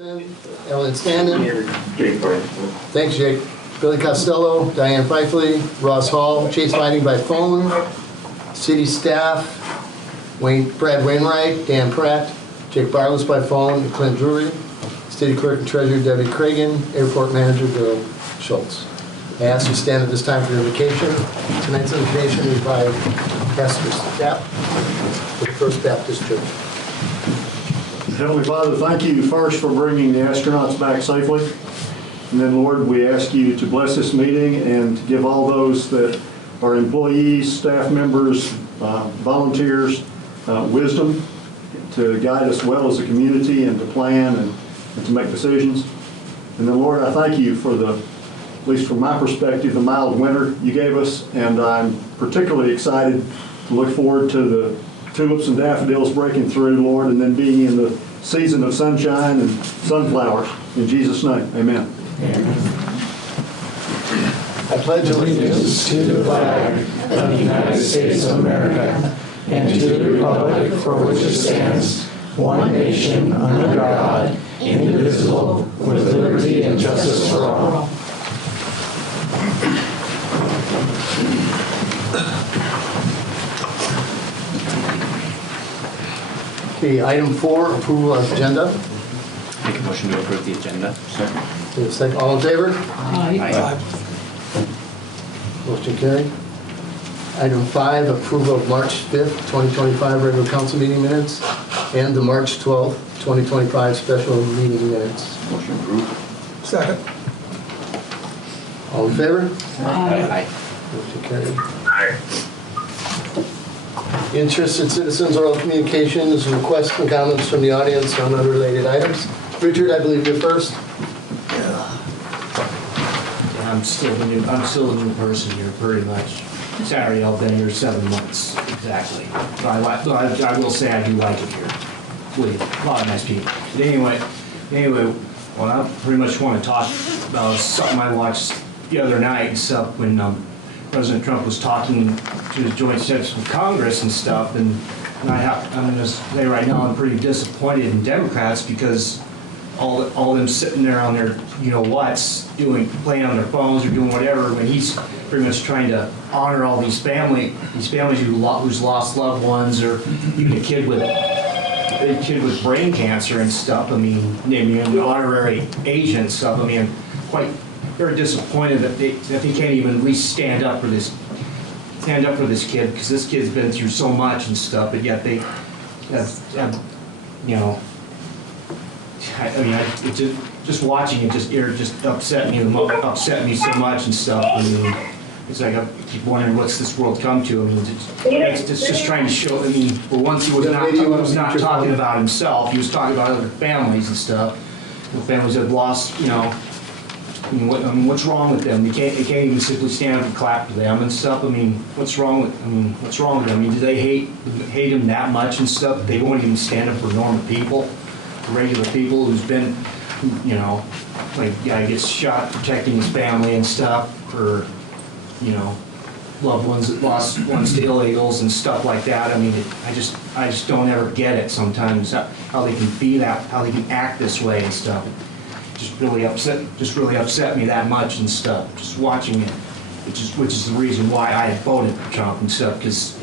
Ellen Standen. Jake Barnes. Thanks, Jake. Billy Costello, Diane Fifley, Ross Hall, Chase Lighting by phone, city staff, Brad Wainwright, Dan Pratt, Jake Barless by phone, Clint Drury, city clerk and treasurer Debbie Cragen, airport manager Bill Schultz. I ask you to stand at this time for your invocation. Tonight's invocation is by Pastor Stapp of the First Baptist Church. Heavenly Father, thank you first for bringing the astronauts back safely. And then, Lord, we ask you to bless this meeting and to give all those that are employees, staff members, volunteers, wisdom to guide us well as a community and to plan and to make decisions. And then, Lord, I thank you for at least from my perspective, the mild winter you gave us. And I'm particularly excited to look forward to the tulips and daffodils breaking through, Lord, and then being in the season of sunshine and sunflowers. In Jesus' name, amen. I pledge allegiance to the flag of the United States of America and to the republic for which it stands, one nation, under God, indivisible, with liberty and justice for all. Okay, item 4, approval of agenda. Make a motion to approve the agenda. Second, all in favor? Aye. Motion carried. Item 5, approval of March 5th, 2025 regular council meeting minutes and the March 12th, 2025 special meeting minutes. Motion approved. Second. All in favor? Aye. Motion carried. Interested citizens, oral communications, requests and comments from the audience on unrelated items. Richard, I believe you're first. I'm still the new person here, pretty much. Saturday, I've been here 7 months, exactly. But I will say I do like it here. With a lot of nice people. But anyway, well, I pretty much want to talk about something I watched the other night and stuff when President Trump was talking to the joint session of Congress and stuff. And I'm going to say right now I'm pretty disappointed in Democrats because all them sitting there on their you-know-whats, playing on their phones or doing whatever, when he's pretty much trying to honor all these families who's lost loved ones, or even a kid with brain cancer and stuff. I mean, an honorary agent and stuff. I mean, I'm quite very disappointed that they can't even at least stand up for this kid, because this kid's been through so much and stuff, but yet they have just watching it just upset me so much and stuff. I mean, it's like I keep wondering what's this world come to. I mean, it's just trying to show. I mean, for once he was not talking about himself. He was talking about other families and stuff. The families that have lost. I mean, what's wrong with them? They can't even simply stand up and clap for them and stuff. I mean, what's wrong with them? I mean, do they hate him that much and stuff? They won't even stand up for normal people, regular people who's been, like guy gets shot protecting his family and stuff, or loved ones that lost ones to illegals and stuff like that. I mean, I just don't ever get it sometimes how they can be that, how they can act this way and stuff. Just really upset me that much and stuff. Just watching it, which is the reason why I voted for Trump and stuff, because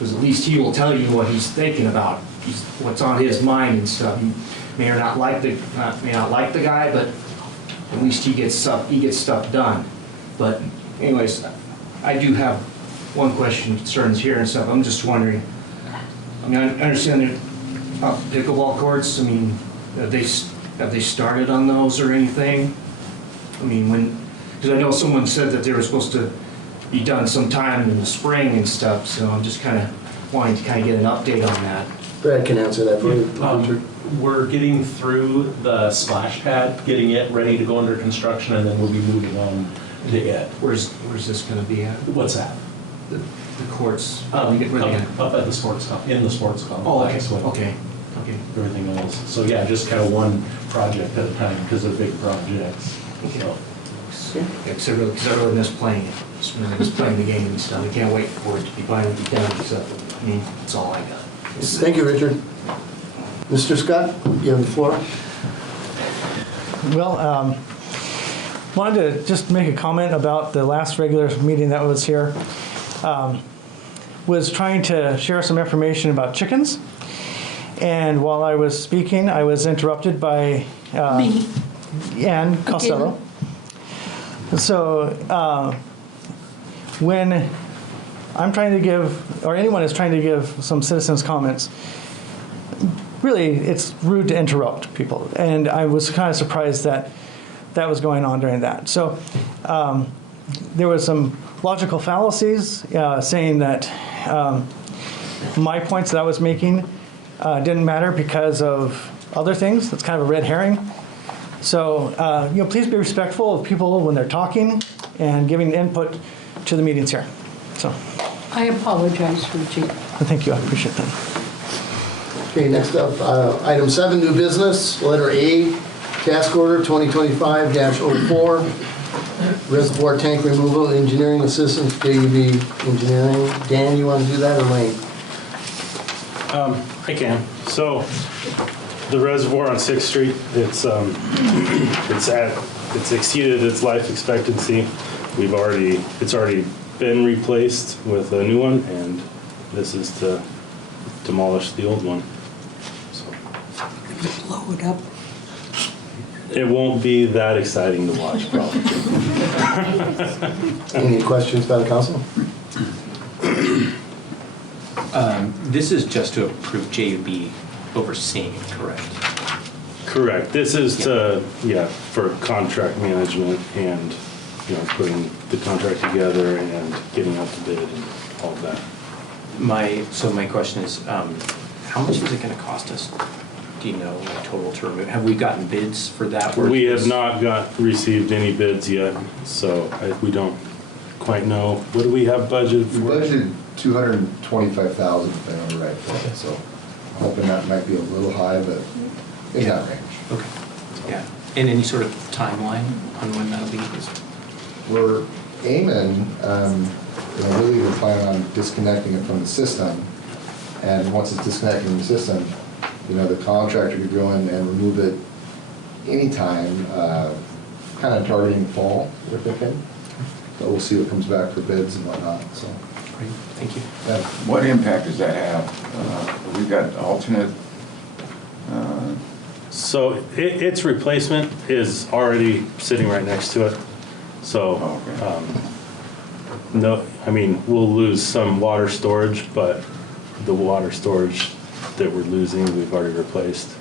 at least he will tell you what he's thinking about, what's on his mind and stuff. He may not like the guy, but at least he gets stuff done. But anyways, I do have one question concerns here and stuff. I'm just wondering. I mean, I understand they're pickleball courts. I mean, have they started on those or anything? I mean, because I know someone said that they were supposed to be done sometime in the spring and stuff, so I'm just kind of wanting to kind of get an update on that. Brad can answer that for you. We're getting through the splash pad, getting it ready to go under construction, and then we'll be moving on to it. Where's this going to be at? What's that? The courts. Up at the sports complex. In the sports complex. Okay. Everything else. So yeah, just kind of one project at a time because they're big projects. Okay. Because I really miss playing it. Just really miss playing the game and stuff. I can't wait for it to be finally done. So, I mean, that's all I got. Thank you, Richard. Mr. Scott, you have the floor. Well, wanted to just make a comment about the last regular meeting that was here. Was trying to share some information about chickens. And while I was speaking, I was interrupted by Ann Costello. So when I'm trying to give, or anyone is trying to give some citizens' comments, really, it's rude to interrupt people. And I was kind of surprised that that was going on during that. So there was some logical fallacies saying that my points that I was making didn't matter because of other things. That's kind of a red herring. So, please be respectful of people when they're talking and giving input to the meetings here. So, I apologize, Richie. thank you, I appreciate that. Okay, next up, item 7, new business, letter A, task order 2025-04, reservoir tank removal, engineering assistance, JUB Engineering. Dan, you want to do that, or Lane? I can. So the reservoir on 6th Street, it's exceeded its life expectancy. It's already been replaced with a new one, and this is to demolish the old one. So Blow it up. it won't be that exciting to watch, probably. Any questions by the council? This is just to approve JUB overseeing, correct? Correct. This is for contract management and, putting the contract together and getting out to bid and all of that. My question is, how much is it gonna cost us? Do you know, like, total to remove? Have we gotten bids for that? Or We is have not received any bids yet, so we don't quite know. What do we have budgeted We for? budgeted $225,000, if I remember right, for it, so I'm hoping that might be a little high, but in that range. Okay, yeah. And any sort of timeline on when that'll be? We're aiming, really we're planning on disconnecting it from the system, and once it's disconnected from the system, the contractor could go in and remove it anytime, kind of targeting fall, we're thinking. So we'll see what comes back for bids and whatnot, so. Great, thank you. Yeah. What impact does that have? We've got alternate, So its replacement is already sitting right next to it. So, okay. no, we'll lose some water storage, but the water storage that we're losing, we've already replaced.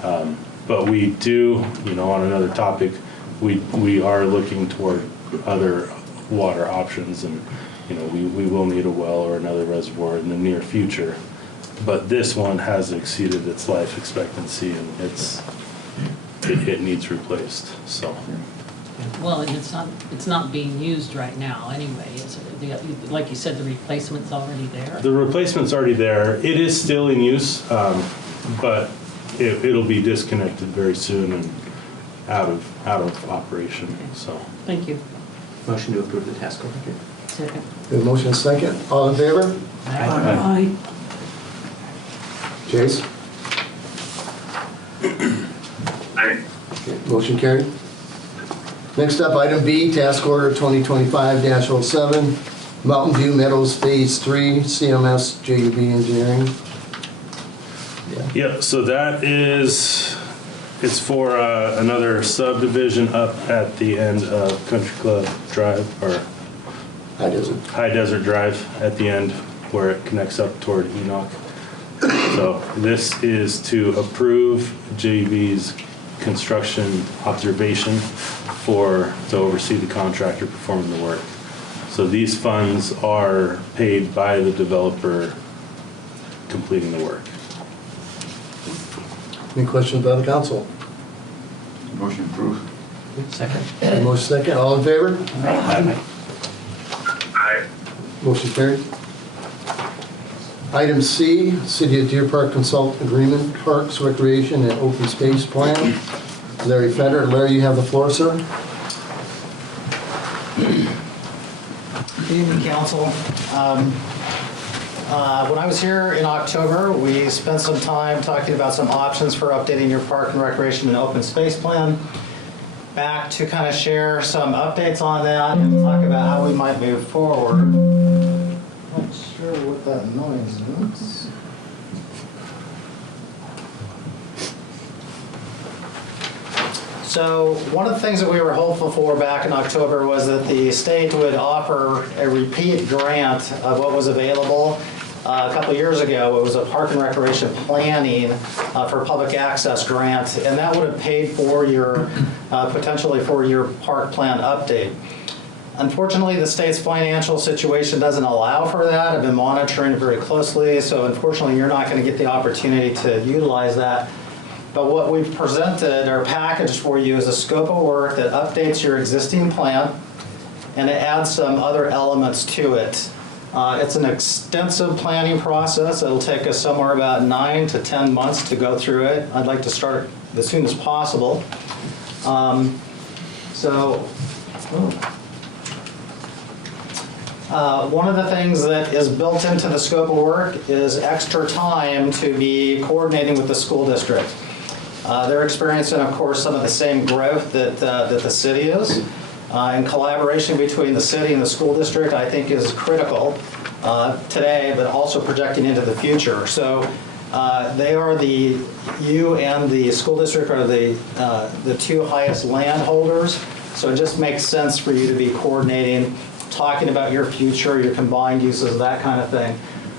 But we do, on another topic, we are looking toward other water options, and we will need a well or another reservoir in the near future. But this one has exceeded its life expectancy, and it needs replaced. So. Well, and it's not being used right now anyway. Like you said, the replacement's already there. The replacement's already there. It is still in use, but it'll be disconnected very soon and out of operation. So. Thank you. Motion to approve the task order. Second. The motion is second. All in favor? Aye. Chase? Okay, motion carried. Next up, item B, task order 2025-07, Mountain View Meadows Phase 3, CMS JUB Engineering. Yeah, so it's for another subdivision up at the end of Country Club Drive, or High Desert. High Desert Drive at the end where it connects up toward Enoch. So this is to approve JUB's construction observation to oversee the contractor performing the work. So these funds are paid by the developer completing the work. Any questions by the council? motion approved. Second. Motion second. All in favor? Aye. Motion carried. Item C, City of Deer Park Consultant Agreement, Parks, Recreation, and Open Space Plan. Larry Feder. Larry, you have the floor, sir. Good evening, council. When I was here in October, we spent some time talking about some options for updating your park and recreation and open space plan. back to kind of share some updates on that and talk about how we might move forward. Not sure what that noise is. So one of the things that we were hopeful for back in October was that the state would offer a repeat grant of what was available a couple of years ago. It was a park and recreation planning for public access grant, and that would have paid for your, potentially for your park plan update. Unfortunately, the state's financial situation doesn't allow for that. I've been monitoring it very closely, so unfortunately you're not going to get the opportunity to utilize that. But what we've presented or packaged for you is a scope of work that updates your existing plan, and it adds some other elements to it. It's an extensive planning process. It'll take us somewhere about 9 to 10 months to go through it. I'd like to start as soon as possible. One of the things that is built into the scope of work is extra time to be coordinating with the school district. They're experiencing, of course, some of the same growth that the city is. And collaboration between the city and the school district, I think, is critical today, but also projecting into the future. So you and the school district are the two highest landholders. So it just makes sense for you to be coordinating, talking about your future, your combined uses, that kind of thing.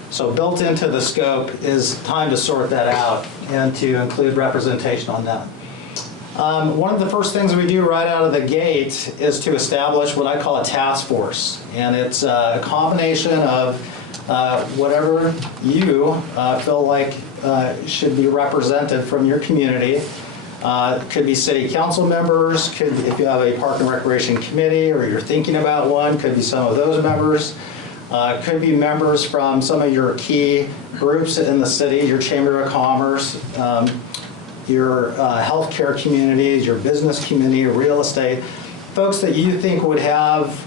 So built into the scope is time to sort that out and to include representation on that. One of the first things we do right out of the gate is to establish what I call a task force. And it's a combination of whatever you feel like should be represented from your community. Could be city council members, if you have a park and recreation committee or you're thinking about one, could be some of those members. Could be members from some of your key groups in the city, your Chamber of Commerce, your healthcare communities, your business community, real estate, folks that you think would have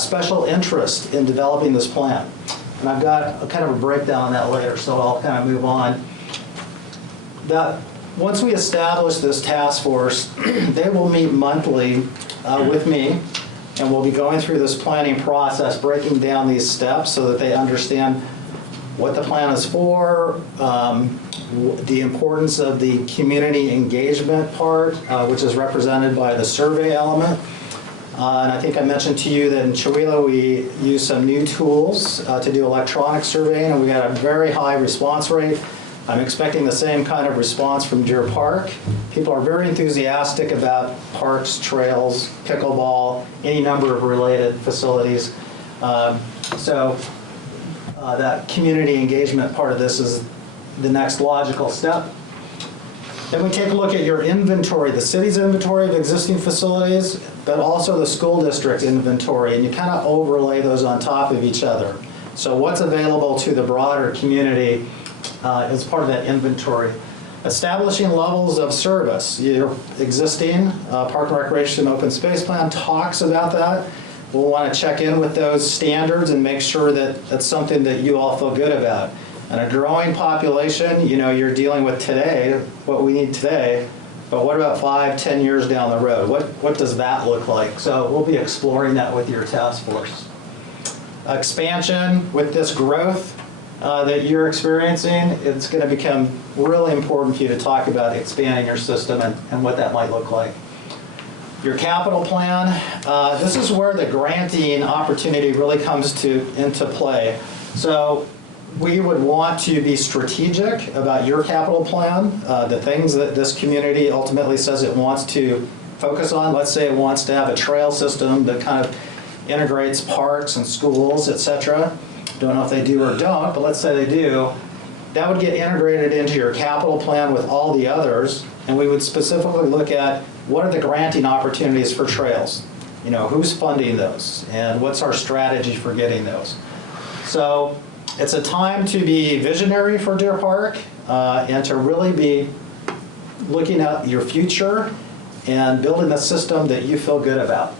special interest in developing this plan. And I've got kind of a breakdown on that later, so I'll kind of move on. Once we establish this task force, they will meet monthly with me, and we'll be going through this planning process, breaking down these steps so that they understand what the plan is for, the importance of the community engagement part, which is represented by the survey element. And I think I mentioned to you that in Chewelah we use some new tools to do electronic surveying, and we got a very high response rate. I'm expecting the same kind of response from Deer Park. People are very enthusiastic about parks, trails, pickleball, any number of related facilities. That community engagement part of this is the next logical step. Then we take a look at your inventory, the city's inventory of existing facilities, but also the school district inventory, and you kind of overlay those on top of each other. So what's available to the broader community as part of that inventory. Establishing levels of service. Your existing Park and Recreation Open Space Plan talks about that. We'll want to check in with those standards and make sure that that's something that you all feel good about. And a growing population, you're dealing with today, what we need today, but what about 5, 10 years down the road? What does that look like? So we'll be exploring that with your task force. Expansion with this growth that you're experiencing, it's going to become really important for you to talk about expanding your system and what that might look like. Your capital plan, this is where the granting opportunity really comes into play. So we would want to be strategic about your capital plan, the things that this community ultimately says it wants to focus on. Let's say it wants to have a trail system that kind of integrates parks and schools, etc. Don't know if they do or don't, but let's say they do. That would get integrated into your capital plan with all the others, and we would specifically look at what are the granting opportunities for trails. Who's funding those, and what's our strategy for getting those. So it's a time to be visionary for Deer Park and to really be looking at your future and building a system that you feel good about.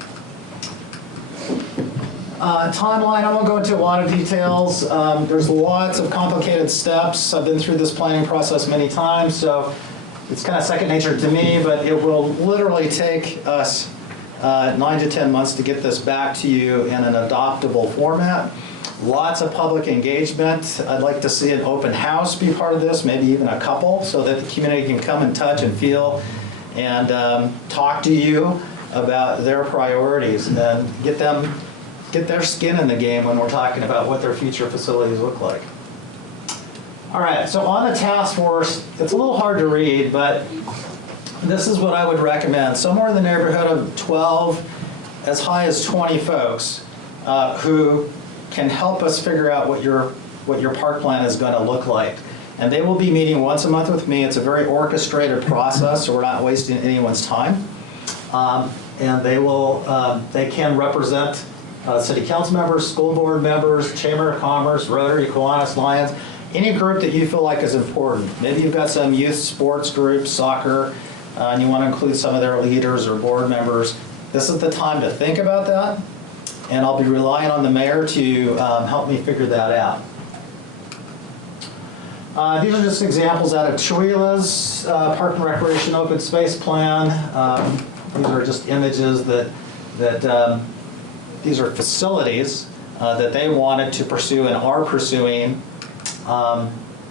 Timeline, I won't go into a lot of details. There's lots of complicated steps. I've been through this planning process many times, so it's kind of second nature to me, but it will literally take us 9 to 10 months to get this back to you in an adoptable format. Lots of public engagement. I'd like to see an open house be part of this, maybe even a couple, so that the community can come and touch and feel and talk to you about their priorities and get their skin in the game when we're talking about what their future facilities look like. All right, so on the task force, it's a little hard to read, but this is what I would recommend. Somewhere in the neighborhood of 12, as high as 20 folks who can help us figure out what your park plan is going to look like. And they will be meeting once a month with me. It's a very orchestrated process, so we're not wasting anyone's time. And they can represent city council members, school board members, Chamber of Commerce, Rotary, Kiwanis, Lions, any group that you feel like is important. Maybe you've got some youth sports groups, soccer, and you want to include some of their leaders or board members. This is the time to think about that, and I'll be relying on the mayor to help me figure that out. These are just examples out of Chewella's Park and Recreation Open Space Plan. These are just images that these are facilities that they wanted to pursue and are pursuing.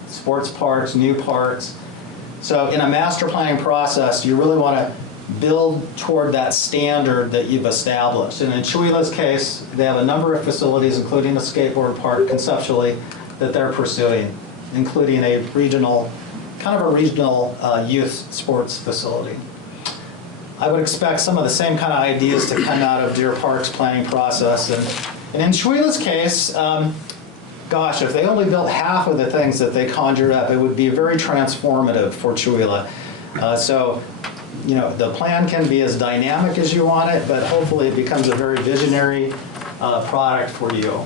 Sports parks, new parks. So in a master planning process, you really want to build toward that standard that you've established. And in Chewella's case, they have a number of facilities, including a skateboard park conceptually, that they're pursuing, including a regional, youth sports facility. I would expect some of the same kind of ideas to come out of Deer Park's planning process. And in Chewella's case, gosh, if they only built half of the things that they conjured up, it would be very transformative for Chewelah. So, you know, the plan can be as dynamic as you want it, but hopefully it becomes a very visionary product for you.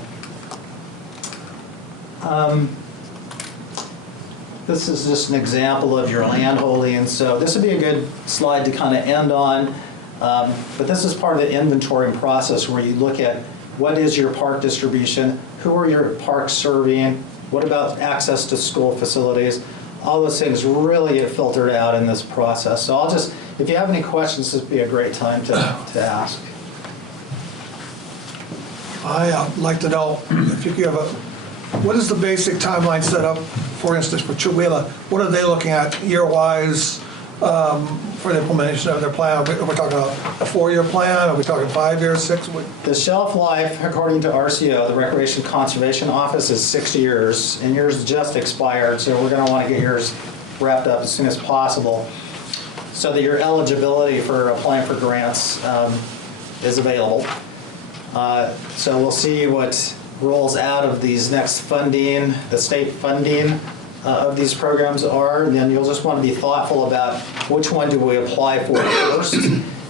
This is just an example of your land holdings. So this would be a good slide to kind of end on. But this is part of the inventorying process where you look at what is your park distribution, who are your parks serving, what about access to school facilities. All those things really get filtered out in this process. So if you have any questions, this would be a great time to ask. I'd like to know if you could have what is the basic timeline set up, for instance, for Chewelah? What are they looking at year-wise for the implementation of their plan? Are we talking a 4-year plan? Are we talking 5 years, 6? The shelf life, according to RCO, the Recreation Conservation Office, is 6 years, and yours just expired, so we're going to want to get yours wrapped up as soon as possible so that your eligibility for applying for grants is available. So we'll see what rolls out of these next funding, the state funding of these programs are, and then you'll just want to be thoughtful about which one do we apply for first.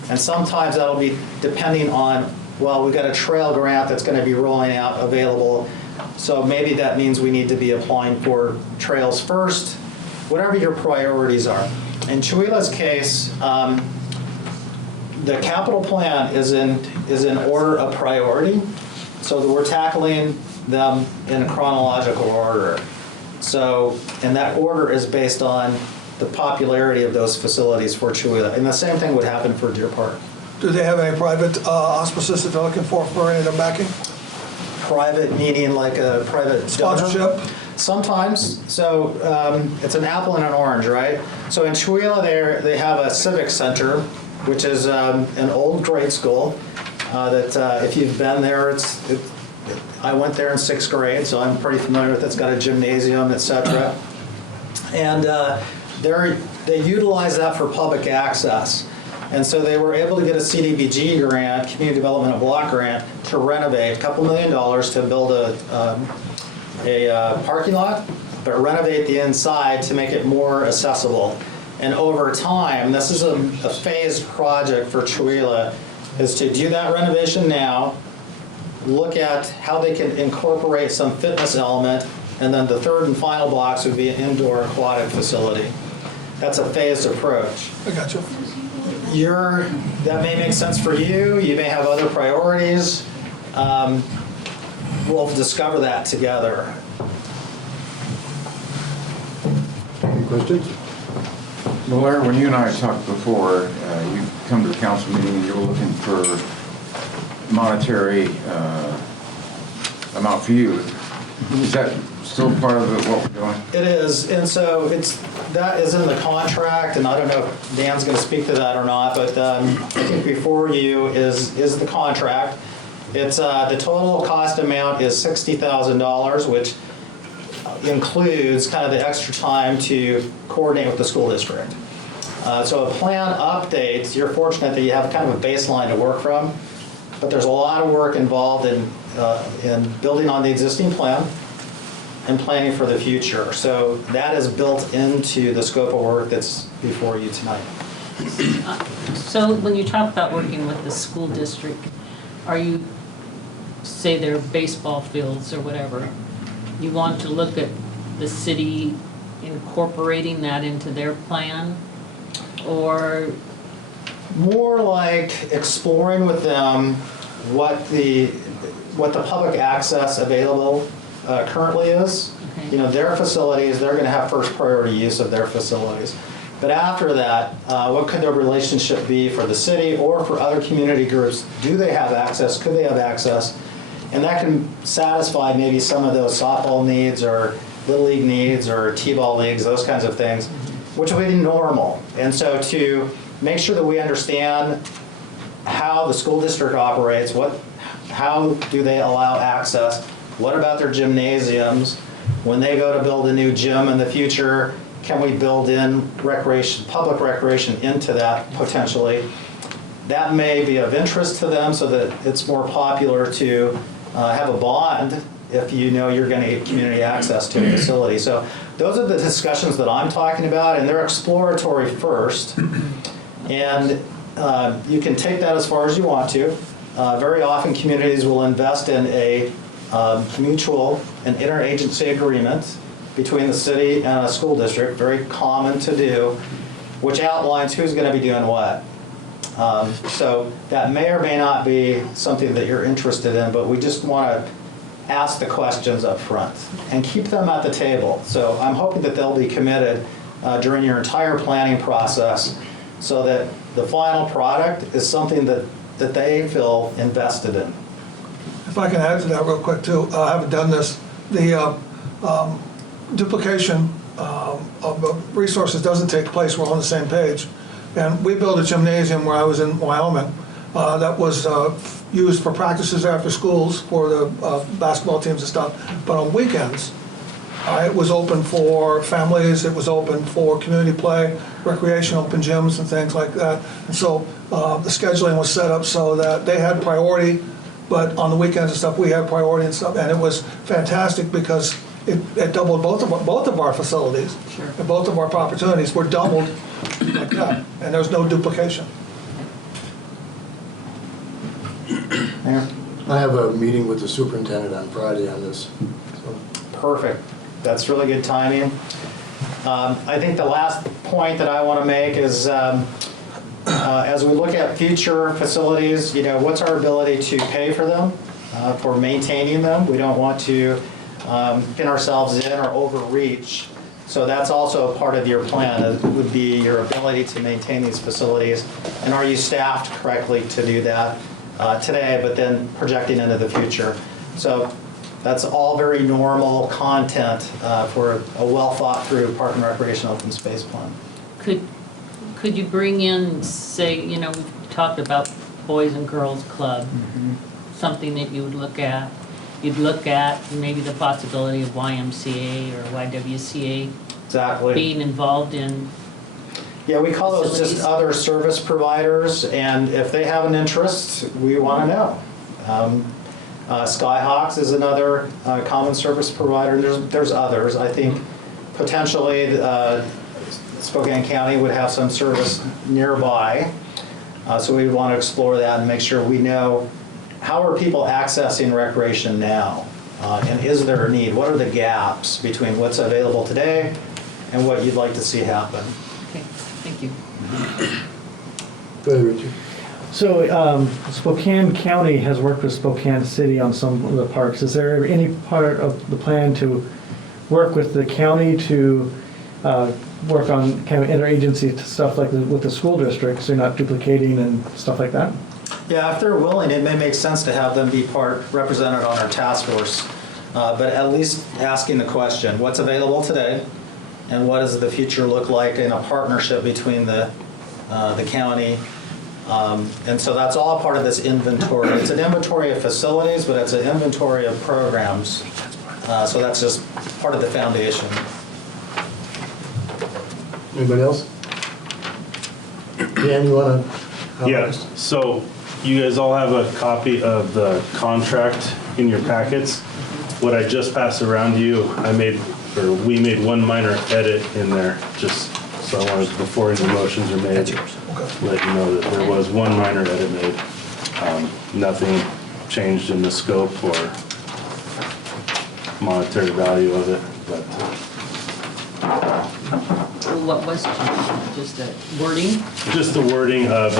And sometimes that'll be depending on, well, we've got a trail grant that's going to be rolling out available, so maybe that means we need to be applying for trails first, whatever your priorities are. In Chewella's case, the capital plan is in order of priority, so that we're tackling them in a chronological order. So, and that order is based on the popularity of those facilities for Chewelah. And the same thing would happen for Deer Park. Do they have any private auspices that they're looking for any of their backing? Private meaning like a private Sponsorship? donor? Sometimes. So it's an apple and an orange, right? So in Chewelah they have a civic center, which is an old grade school that if you've been there, I went there in 6th grade, so I'm pretty familiar with it. It's got a gymnasium, etc. And they utilize that for public access. And so they were able to get a CDBG grant, Community Development Block Grant, to renovate, $2 million to build a parking lot, but renovate the inside to make it more accessible. And over time, this is a phased project for Chewelah, is to do that renovation now, look at how they can incorporate some fitness element, and then the third and final box would be an indoor aquatic facility. That's a phased approach. I got you. That may make sense for you. You may have other priorities. We'll discover that together. Any questions? Well, Larry, when you and I talked before, you come to the council meeting and you were looking for monetary amount for you. Is that still part of what we're doing? It is, and so that is in the contract, and I don't know if Dan's going to speak to that or not, but I think before you is the contract. It's, the total cost amount is $60,000, which includes kind of the extra time to coordinate with the school district. So a plan updates, you're fortunate that you have kind of a baseline to work from, but there's a lot of work involved in building on the existing plan and planning for the future. So that is built into the scope of work that's before you tonight. So when you talk about working with the school district, are you, say their baseball fields or whatever, you want to look at the city incorporating that into their plan? Or More like exploring with them what the public access available currently is. Okay. You know, their facilities, they're going to have first priority use of their facilities. But after that, what could their relationship be for the city or for other community groups? Do they have access? Could they have access? And that can satisfy maybe some of those softball needs or little league needs or t-ball leagues, those kinds of things, which would be normal. And so to make sure that we understand how the school district operates, how do they allow access, what about their gymnasiums? When they go to build a new gym in the future, can we build in recreation, public recreation into that potentially? That may be of interest to them so that it's more popular to have a bond if you know you're going to get community access to a facility. So those are the discussions that I'm talking about, and they're exploratory first. And you can take that as far as you want to. Very often communities will invest in a mutual and interagency agreement between the city and a school district, very common to do, which outlines who's going to be doing what. So that may or may not be something that you're interested in, but we just want to ask the questions up front and keep them at the table. So I'm hoping that they'll be committed during your entire planning process so that the final product is something that they feel invested in. If I can add to that real quick too, I haven't done this. The duplication of resources doesn't take place. We're on the same page. And we built a gymnasium where I was in Wyoming that was used for practices after schools for the basketball teams and stuff. But on weekends, it was open for families, it was open for community play, recreation, open gyms and things like that. And so the scheduling was set up so that they had priority, but on the weekends and stuff, we had priority and stuff. And it was fantastic because it doubled both of our facilities. Sure. And both of our opportunities were doubled like that, and there's no duplication. Mayor? I have a meeting with the superintendent on Friday on this. So. Perfect. That's really good timing. I think the last point that I want to make is as we look at future facilities, you know, what's our ability to pay for them, for maintaining them? We don't want to pin ourselves in or overreach. So that's also a part of your plan. It would be your ability to maintain these facilities. And are you staffed correctly to do that today, but then projecting into the future? So that's all very normal content for a well thought through Park and Recreation open space plan. could you bring in, say, you know, we've talked about Boys and Girls Club, something that you would look at? You'd look at maybe the possibility of YMCA or YWCA Exactly. being involved in. Yeah, we call those facilities. just other service providers, and if they have an interest, we want to know. Skyhawks is another common service provider. There's others. I think potentially Spokane County would have some service nearby, so we want to explore that and make sure we know how are people accessing recreation now, and is there a need? What are the gaps between what's available today and what you'd like to see happen? Okay, thank you. Go ahead, Richard. So Spokane County has worked with Spokane City on some of the parks. Is there any part of the plan to work with the county to work on kind of interagency stuff like with the school district, so you're not duplicating and stuff like that? Yeah, if they're willing, it may make sense to have them be represented on our task force. But at least asking the question, what's available today? And what does the future look like in a partnership between the county? And so that's all part of this inventory. It's an inventory of facilities, but it's an inventory of programs. So that's just part of the foundation. Anybody else? Dan, you wanna? Yeah, so you guys all have a copy of the contract in your packets. What I just passed around to you, we made one minor edit in there, just so I wanted, before any motions are made, let you know that there was one minor edit made. Nothing changed in the scope or monetary value of it, but What was changed? Just the wording? just the wording of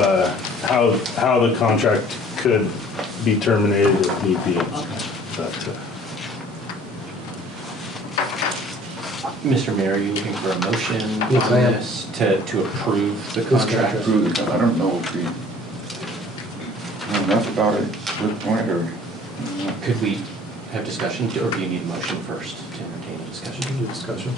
how the contract could be terminated if need be. But, Mr. Mayor, are you looking for a motion Yes, I on am. this to approve the This contract? contract. I don't know if we know enough about it at this point, or, Could we have discussion, or do you need a motion first to entertain a discussion? Discussion.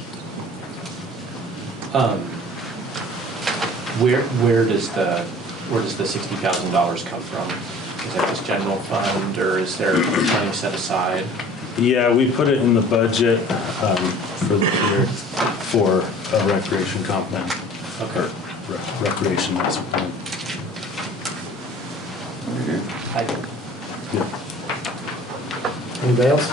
Where does the $60,000 come from? Is that just general fund, or is there money set aside? yeah, we put it in the budget for the year for a recreation compound. Okay. Recreation master plan. Yeah. Anybody else?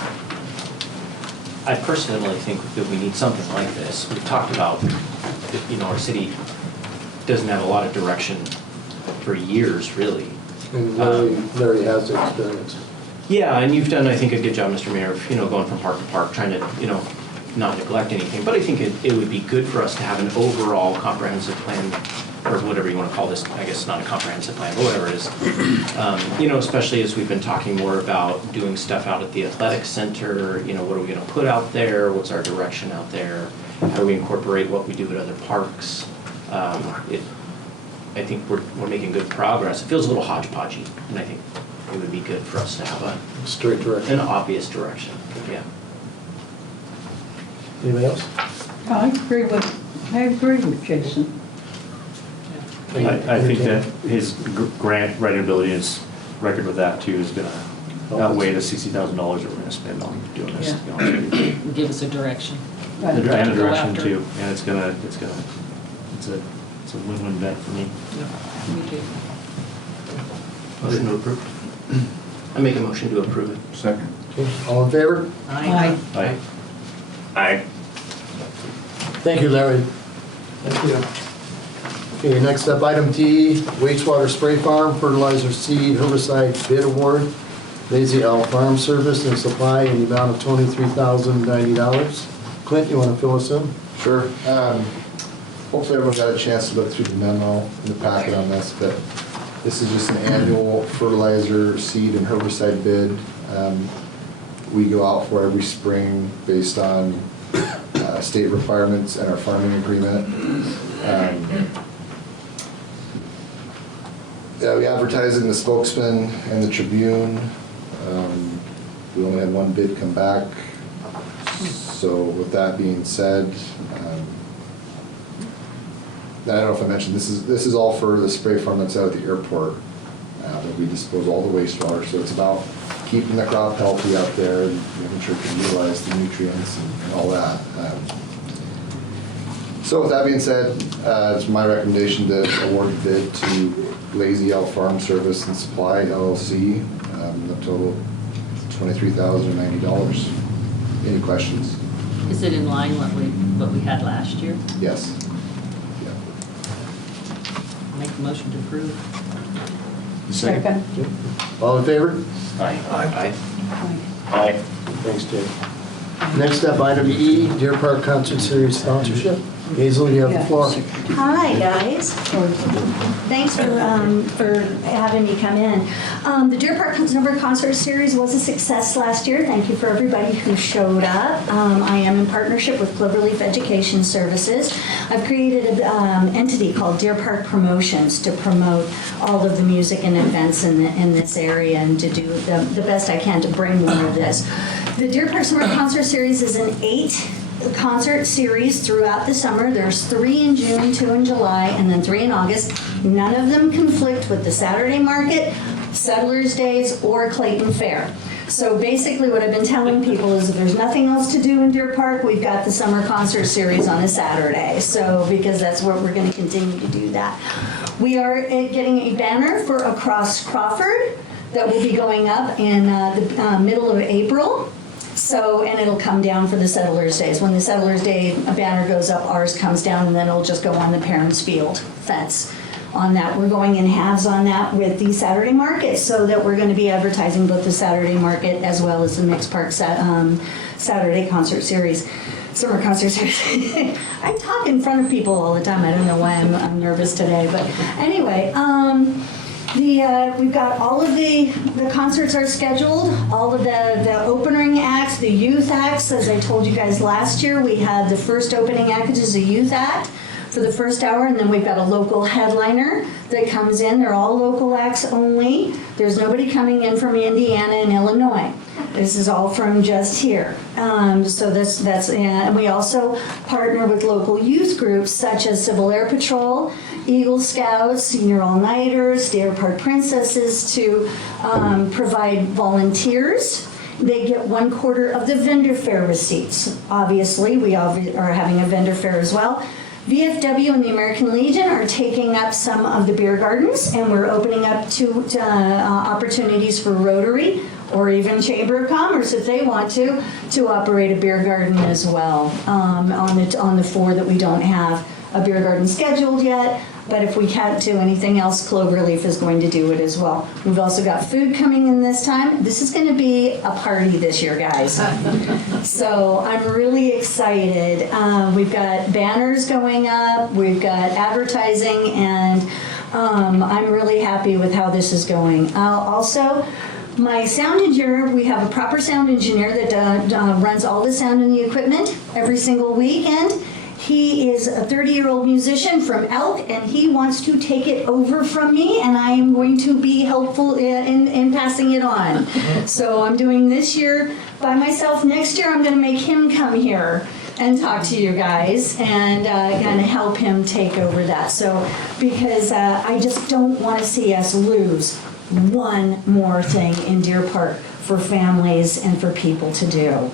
I personally think that we need something like this. We've talked about, that, our city doesn't have a lot of direction for years, really. And Larry has the experience. Yeah, and you've done, I think, a good job, Mr. Mayor, of, going from park to park, trying to, not neglect anything. But I think it would be good for us to have an overall comprehensive plan, or whatever you want to call this, I guess not a comprehensive plan, but whatever it is. Especially as we've been talking more about doing stuff out at the athletic center, what are we going to put out there? What's our direction out there? How do we incorporate what we do at other parks? I think we're making good progress. It feels a little hodgepodgey, and I think it would be good for us to have Straight direction. an obvious direction. Yeah. Anybody else? I agree with Jason. I think that his grant writing ability and his record with that too is gonna outweigh the $60,000 that we're gonna spend on doing this, to be honest with you. Give us a direction. Right. And a Go direction after. too, and it's a win-win bet for me. Me too. Motion to approve. I make a motion to approve it. second. Okay, all in favor? Aye. Aye. Thank you, Larry. Thank you. Okay, next up, item D, wastewater spray farm, fertilizer seed, herbicide bid award, Lazy L Farm Service and Supply in the amount of $23,090. Clint, you want to fill us in? Sure. Hopefully everyone got a chance to look through the memo in the packet on this, but this is just an annual fertilizer, seed, and herbicide bid. We go out for every spring based on state requirements and our farming agreement. Yeah, we advertise in the Spokesman and the Tribune. We only had one bid come back. So with that being said, I don't know if I mentioned, this is all for the spray farm that's out at the airport. That we dispose all the wastewater, so it's about keeping the crop healthy out there and making sure it can utilize the nutrients and all that. So with that being said, it's my recommendation to award the bid to Lazy L Farm Service and Supply LLC, the total $23,090. Any questions? Is it in line what we had last year? Yes. Yeah. Make a motion to approve. Second. All in favor? Aye. Thanks, Dave. Next up, item E, Deer Park Concert Series sponsorship. Hazel, you have the Yeah. floor. Hi, guys. Thanks for having me come in. The Deer Park Summer Concert Series was a success last year. Thank you for everybody who showed up. I am in partnership with Cloverleaf Education Services. I've created an entity called Deer Park Promotions to promote all of the music and events in this area and to do the best I can to bring more of this. The Deer Park Summer Concert Series is an 8-concert series throughout the summer. There's 3 in June, 2 in July, and then 3 in August. None of them conflict with the Saturday Market, Settlers Days, or Clayton Fair. So basically what I've been telling people is if there's nothing else to do in Deer Park, we've got the summer concert series on a Saturday. So because that's where we're going to continue to do that. We are getting a banner for Across Crawford that will be going up in the middle of April. So, and it'll come down for the Settlers Days. When the Settlers Day banner goes up, ours comes down, and then it'll just go on the Parents Field fence on that. We're going in halves on that with the Saturday Market, so that we're going to be advertising both the Saturday Market as well as the Mixed Park Saturday Concert Series. Summer concert series. I talk in front of people all the time. I don't know why I'm nervous today, but anyway, we've got all of the concerts are scheduled, all of the opening acts, the youth acts. As I told you guys last year, we had the first opening act, which is a youth act for the first hour, and then we've got a local headliner that comes in. They're all local acts only. There's nobody coming in from Indiana and Illinois. This is all from just here. So that's and we also partner with local youth groups such as Civil Air Patrol, Eagle Scouts, Senior All-Nighters, Deer Park Princesses to provide volunteers. They get 1/4 of the vendor fair receipts. Obviously, we are having a vendor fair as well. VFW and the American Legion are taking up some of the beer gardens, and we're opening up to opportunities for Rotary or even Chamber of Commerce if they want to operate a beer garden as well on the 4 that we don't have a beer garden scheduled yet. But if we can't do anything else, Cloverleaf is going to do it as well. We've also got food coming in this time. This is going to be a party this year, guys. So I'm really excited. We've got banners going up. We've got advertising, and I'm really happy with how this is going. Also, my sound engineer, we have a proper sound engineer that runs all the sound and the equipment every single weekend. He is a 30-year-old musician from Elk, and he wants to take it over from me, and I am going to be helpful in passing it on. So I'm doing this year by myself. Next year, I'm going to make him come here and talk to you guys and kind of help him take over that. So because I just don't want to see us lose one more thing in Deer Park for families and for people to do.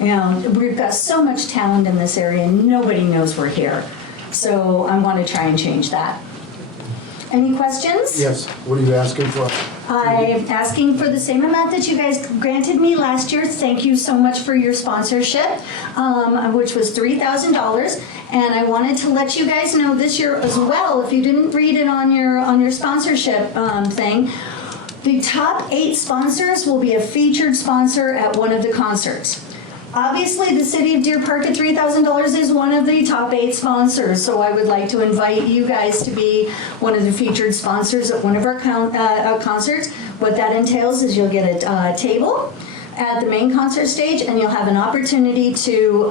You know, we've got so much talent in this area, and nobody knows we're here. So I want to try and change that. Any questions? Yes, what are you asking for? I'm asking for the same amount that you guys granted me last year. Thank you so much for your sponsorship, which was $3,000. And I wanted to let you guys know this year as well, if you didn't read it on your sponsorship thing, the top 8 sponsors will be a featured sponsor at one of the concerts. Obviously, the City of Deer Park at $3,000 is one of the top 8 sponsors, so I would like to invite you guys to be one of the featured sponsors at one of our concerts. What that entails is you'll get a table at the main concert stage, and you'll have an opportunity to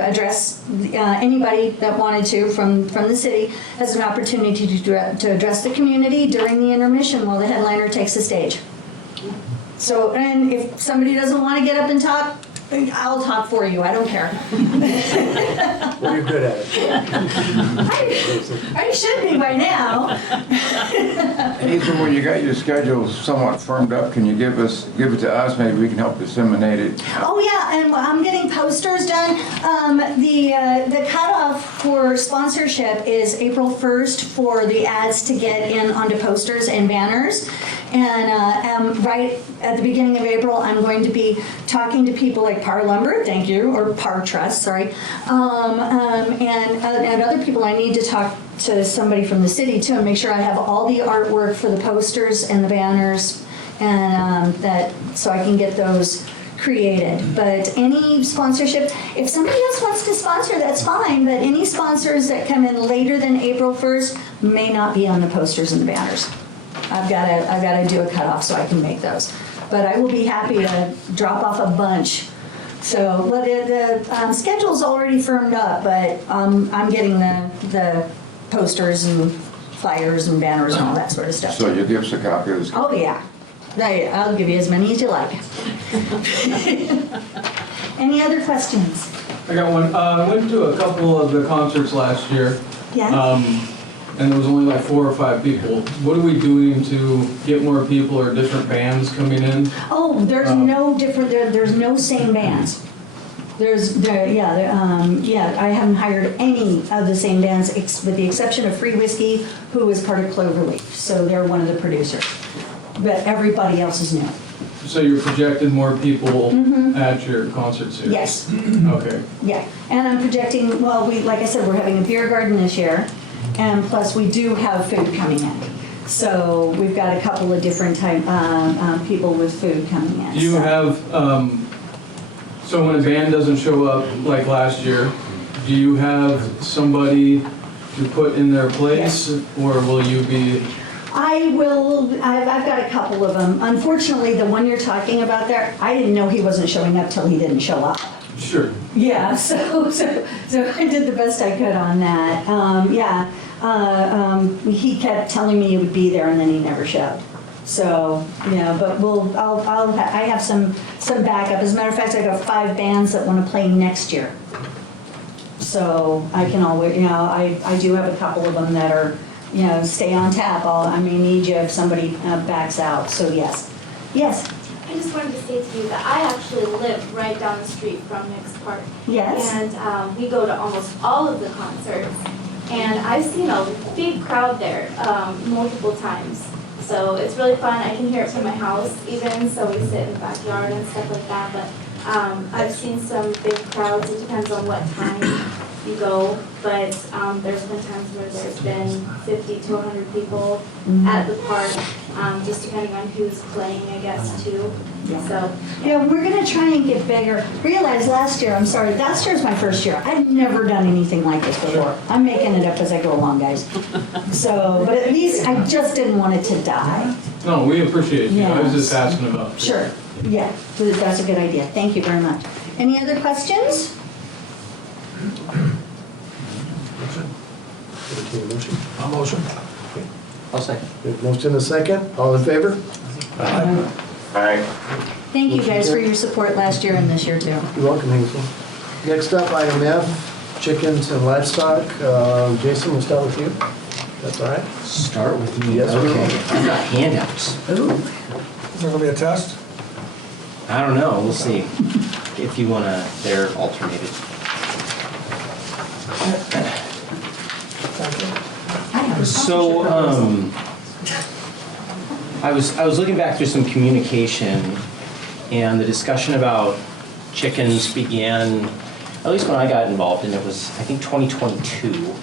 address anybody that wanted to from the city as an opportunity to address the community during the intermission while the headliner takes the stage. So, and if somebody doesn't want to get up and talk, I'll talk for you. I don't care. Well, you're good at it. I should be by now. Hazel, when you got your schedule somewhat firmed up, can you give it to us? Maybe we can help disseminate it. Oh yeah, and I'm getting posters done. The cutoff for sponsorship is April 1st for the ads to get in onto posters and banners. And right at the beginning of April, I'm going to be talking to people like Par Lumber, thank you, or Par Trust, sorry, and other people. I need to talk to somebody from the city too and make sure I have all the artwork for the posters and the banners, and so I can get those created. But any sponsorship, if somebody else wants to sponsor, that's fine, but any sponsors that come in later than April 1st may not be on the posters and the banners. I've gotta do a cutoff so I can make those. But I will be happy to drop off a bunch. So, but the schedule's already firmed up, but I'm getting the posters and flyers and banners and all that sort of stuff. So you'll give us a copy of this? Oh, yeah. I'll give you as many as you like. Any other questions? I got one. I went to a couple of the concerts last year. Yeah. And there was only like 4 or 5 people. What are we doing to get more people or different bands coming in? Oh, there's no different, there's no same bands. I haven't hired any of the same bands with the exception of Free Whiskey, who is part of Cloverleaf. So they're one of the producers. But everybody else is new. So you're projected more people at your concert series? Yes. Okay. Yeah, and I'm projecting, well, like I said, we're having a beer garden this year, and plus we do have food coming in. So we've got a couple of different people with food coming in. Do you have, so when a band doesn't show up like last year, do you have somebody to put in their place? Yes. Or will you be? I've got a couple of them. Unfortunately, the one you're talking about there, I didn't know he wasn't showing up till he didn't show up. Sure. Yeah, so I did the best I could on that. He kept telling me he would be there and then he never showed. So, but I have some backup. As a matter of fact, I got 5 bands that want to play next year. So I can always, I do have a couple of them that are, stay on tap. I may need you if somebody backs out. So yes. Yes. I just wanted to say to you that I actually live right down the street from Nick's Park. Yes. And we go to almost all of the concerts. And I've seen a big crowd there multiple times. So it's really fun. I can hear it from my house even, so we sit in the backyard and stuff like that. But I've seen some big crowds. It depends on what time you go. But there's been times where there's been 50 to 100 people at the park, just depending on who's playing, I guess, too. Yeah. So yeah, we're gonna try and get bigger. Realize last year is my first year. I've never done anything like this before. I'm making it up as I go along, guys. So, but at least I just didn't want it to die. No, we appreciate you. I was just Yes. asking about. Sure, yeah, that's a good idea. Thank you very much. Any other questions? I'll motion. I'll second. Motion and a second. All in favor? Aye. Thank you guys for your support last year and this year too. You're welcome, Hazel. Next up, item F, chickens and livestock. Jason, we'll start with you. That's all right? Start with me. Yes, we will. Okay. I've got handouts. Ooh. Is there gonna be a test? I don't know. We'll see. If you wanna, they're alternated. So, I was looking back through some communication, and the discussion about chickens began, at least when I got involved, and it was, I think, 2022,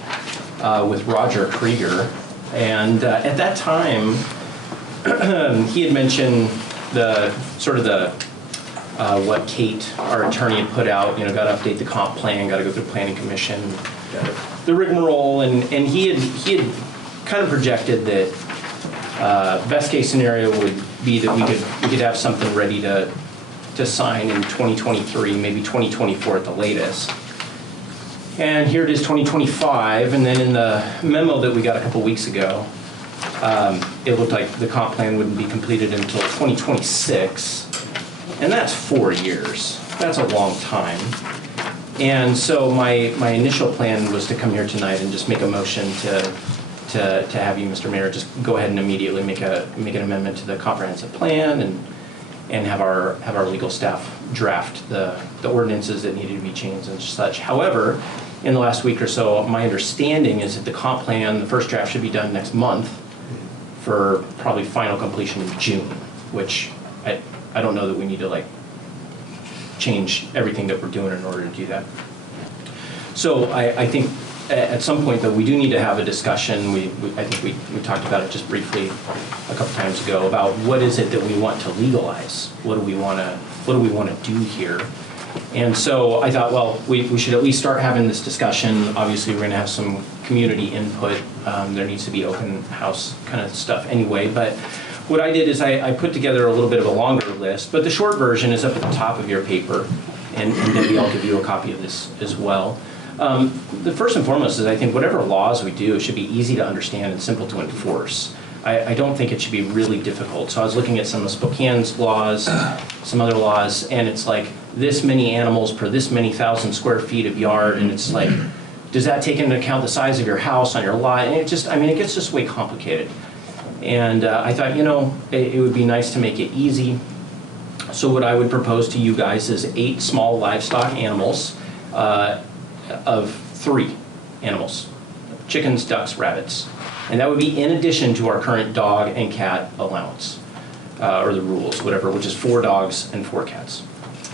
with Roger Krieger. And at that time, he had mentioned what Kate, our attorney, had put out, got to update the comp plan, got to go through planning commission, the rigmarole, and he had kind of projected that best case scenario would be that we could have something ready to sign in 2023, maybe 2024 at the latest. And here it is, 2025, and then in the memo that we got a couple weeks ago, it looked like the comp plan wouldn't be completed until 2026, and that's 4 years. That's a long time. And so my initial plan was to come here tonight and just make a motion to have you, Mr. Mayor, just go ahead and immediately make an amendment to the comprehensive plan and have our legal staff draft the ordinances that needed to be changed and such. However, in the last week or so, my understanding is that the comp plan, the first draft, should be done next month for probably final completion in June, which I don't know that we need to change everything that we're doing in order to do that. So I think at some point, though, we do need to have a discussion. I think we talked about it just briefly a couple times ago about what is it that we want to legalize? What do we want to do here? And so I thought, well, we should at least start having this discussion. Obviously, we're going to have some community input. There needs to be open house kind of stuff anyway. But what I did is I put together a little bit of a longer list, but the short version is up at the top of your paper, and Debbie, I'll give you a copy of this as well. The first and foremost is I think whatever laws we do should be easy to understand and simple to enforce. I don't think it should be really difficult. So I was looking at some of Spokane's laws, some other laws, and it's like this many animals per this many 1,000 square feet of yard, and it's like, does that take into account the size of your house on your lot? And it just, I mean, it gets just way complicated. And I thought, you know, it would be nice to make it easy. So what I would propose to you guys is 8 small livestock animals of 3 animals: chickens, ducks, rabbits. And that would be in addition to our current dog and cat allowance, or the rules, whatever, which is 4 dogs and 4 cats.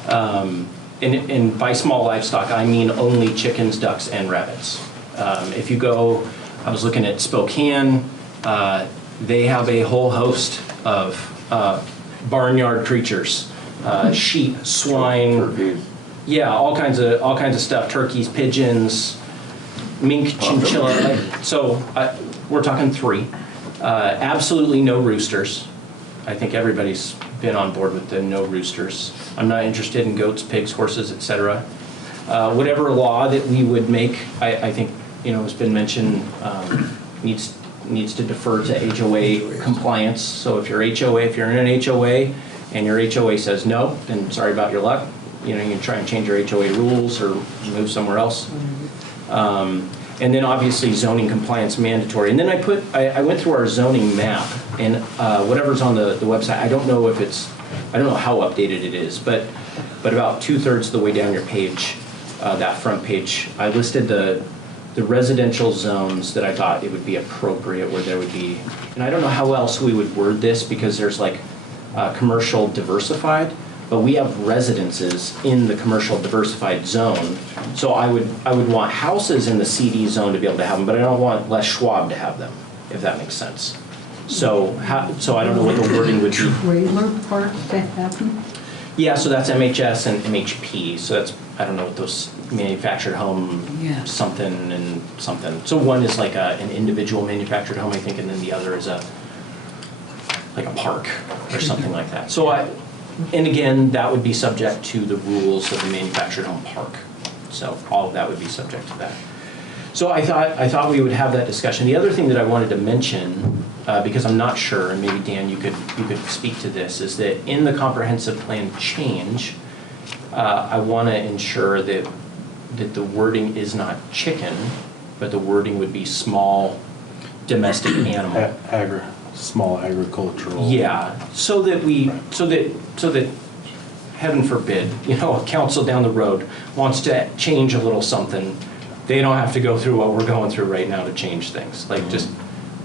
And by small livestock, I mean only chickens, ducks, and rabbits. If you go, I was looking at Spokane, they have a whole host of barnyard creatures, sheep, swine, Turkeys. yeah, all kinds of stuff, turkeys, pigeons, mink, chinchilla. So we're talking 3. Absolutely no roosters. I think everybody's been on board with the no roosters. I'm not interested in goats, pigs, horses, etc. Whatever law that we would make, I think, you know, has been mentioned, needs to defer to HOA compliance. So if you're in an HOA and your HOA says no, then sorry about your luck. You know, you can try and change your HOA rules or move somewhere else. And then obviously zoning compliance mandatory. And then I went through our zoning map, and whatever's on the website, I don't know how updated it is, but about 2/3 of the way down your page, that front page, I listed the residential zones that I thought it would be appropriate where there would be, and I don't know how else we would word this because there's like commercial diversified, but we have residences in the commercial diversified zone. So I would want houses in the CD zone to be able to have them, but I don't want Les Schwab to have them, if that makes sense. So I don't know what the wording would be. Trailer parks that happen? Yeah, so that's MHS and MHP. So that's, I don't know what those manufactured home something and something. So one is like an individual manufactured home, I think, and then the other is like a park or something like that. So and again, that would be subject to the rules of the manufactured home park. So all of that would be subject to that. So I thought we would have that discussion. The other thing that I wanted to mention, because I'm not sure, and maybe Dan, you could speak to this, is that in the comprehensive plan change, I want to ensure that the wording is not chicken, but the wording would be small domestic animal. Small agricultural. Yeah, so that heaven forbid, you know, a council down the road wants to change a little something, they don't have to go through what we're going through right now to change things. Like just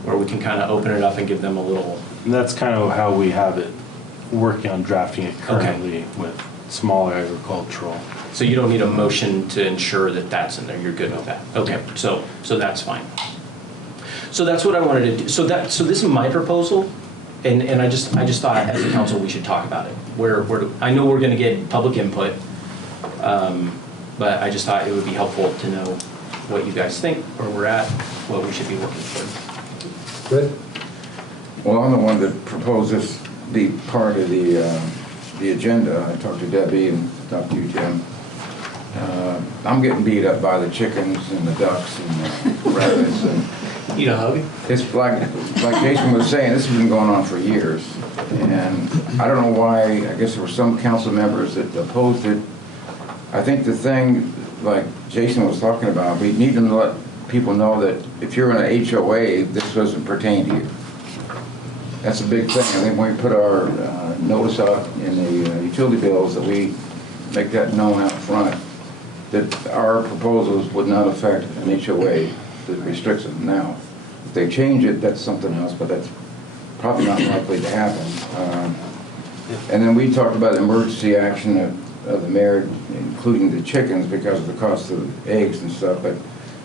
where we can kind of open it up and give them a little. And that's kind of how we have it, working on drafting it currently with small agricultural. So you don't need a motion to ensure that that's in there. You're good with that. Okay, so that's fine. So that's what I wanted to do. So this is my proposal, and I just thought as a council we should talk about it. I know we're going to get public input, but I just thought it would be helpful to know what you guys think, where we're at, what we should be looking for. Good. Well, I'm the one that proposed this be part of the agenda. I talked to Debbie and talked to you, Jim. I'm getting beat up by the chickens and the ducks and the rabbits. And you know, hug? It's like Jason was saying, this has been going on for years. And I don't know why, I guess there were some council members that opposed it. I think the thing, like Jason was talking about, we need to let people know that if you're in an HOA, this doesn't pertain to you. That's a big thing. I think when we put our notice out in the utility bills, that we make that known out front, that our proposals would not affect an HOA that restricts them. Now, if they change it, that's something else, but that's probably not likely to happen. And then we talked about emergency action of the mayor, including the chickens because of the cost of eggs and stuff, but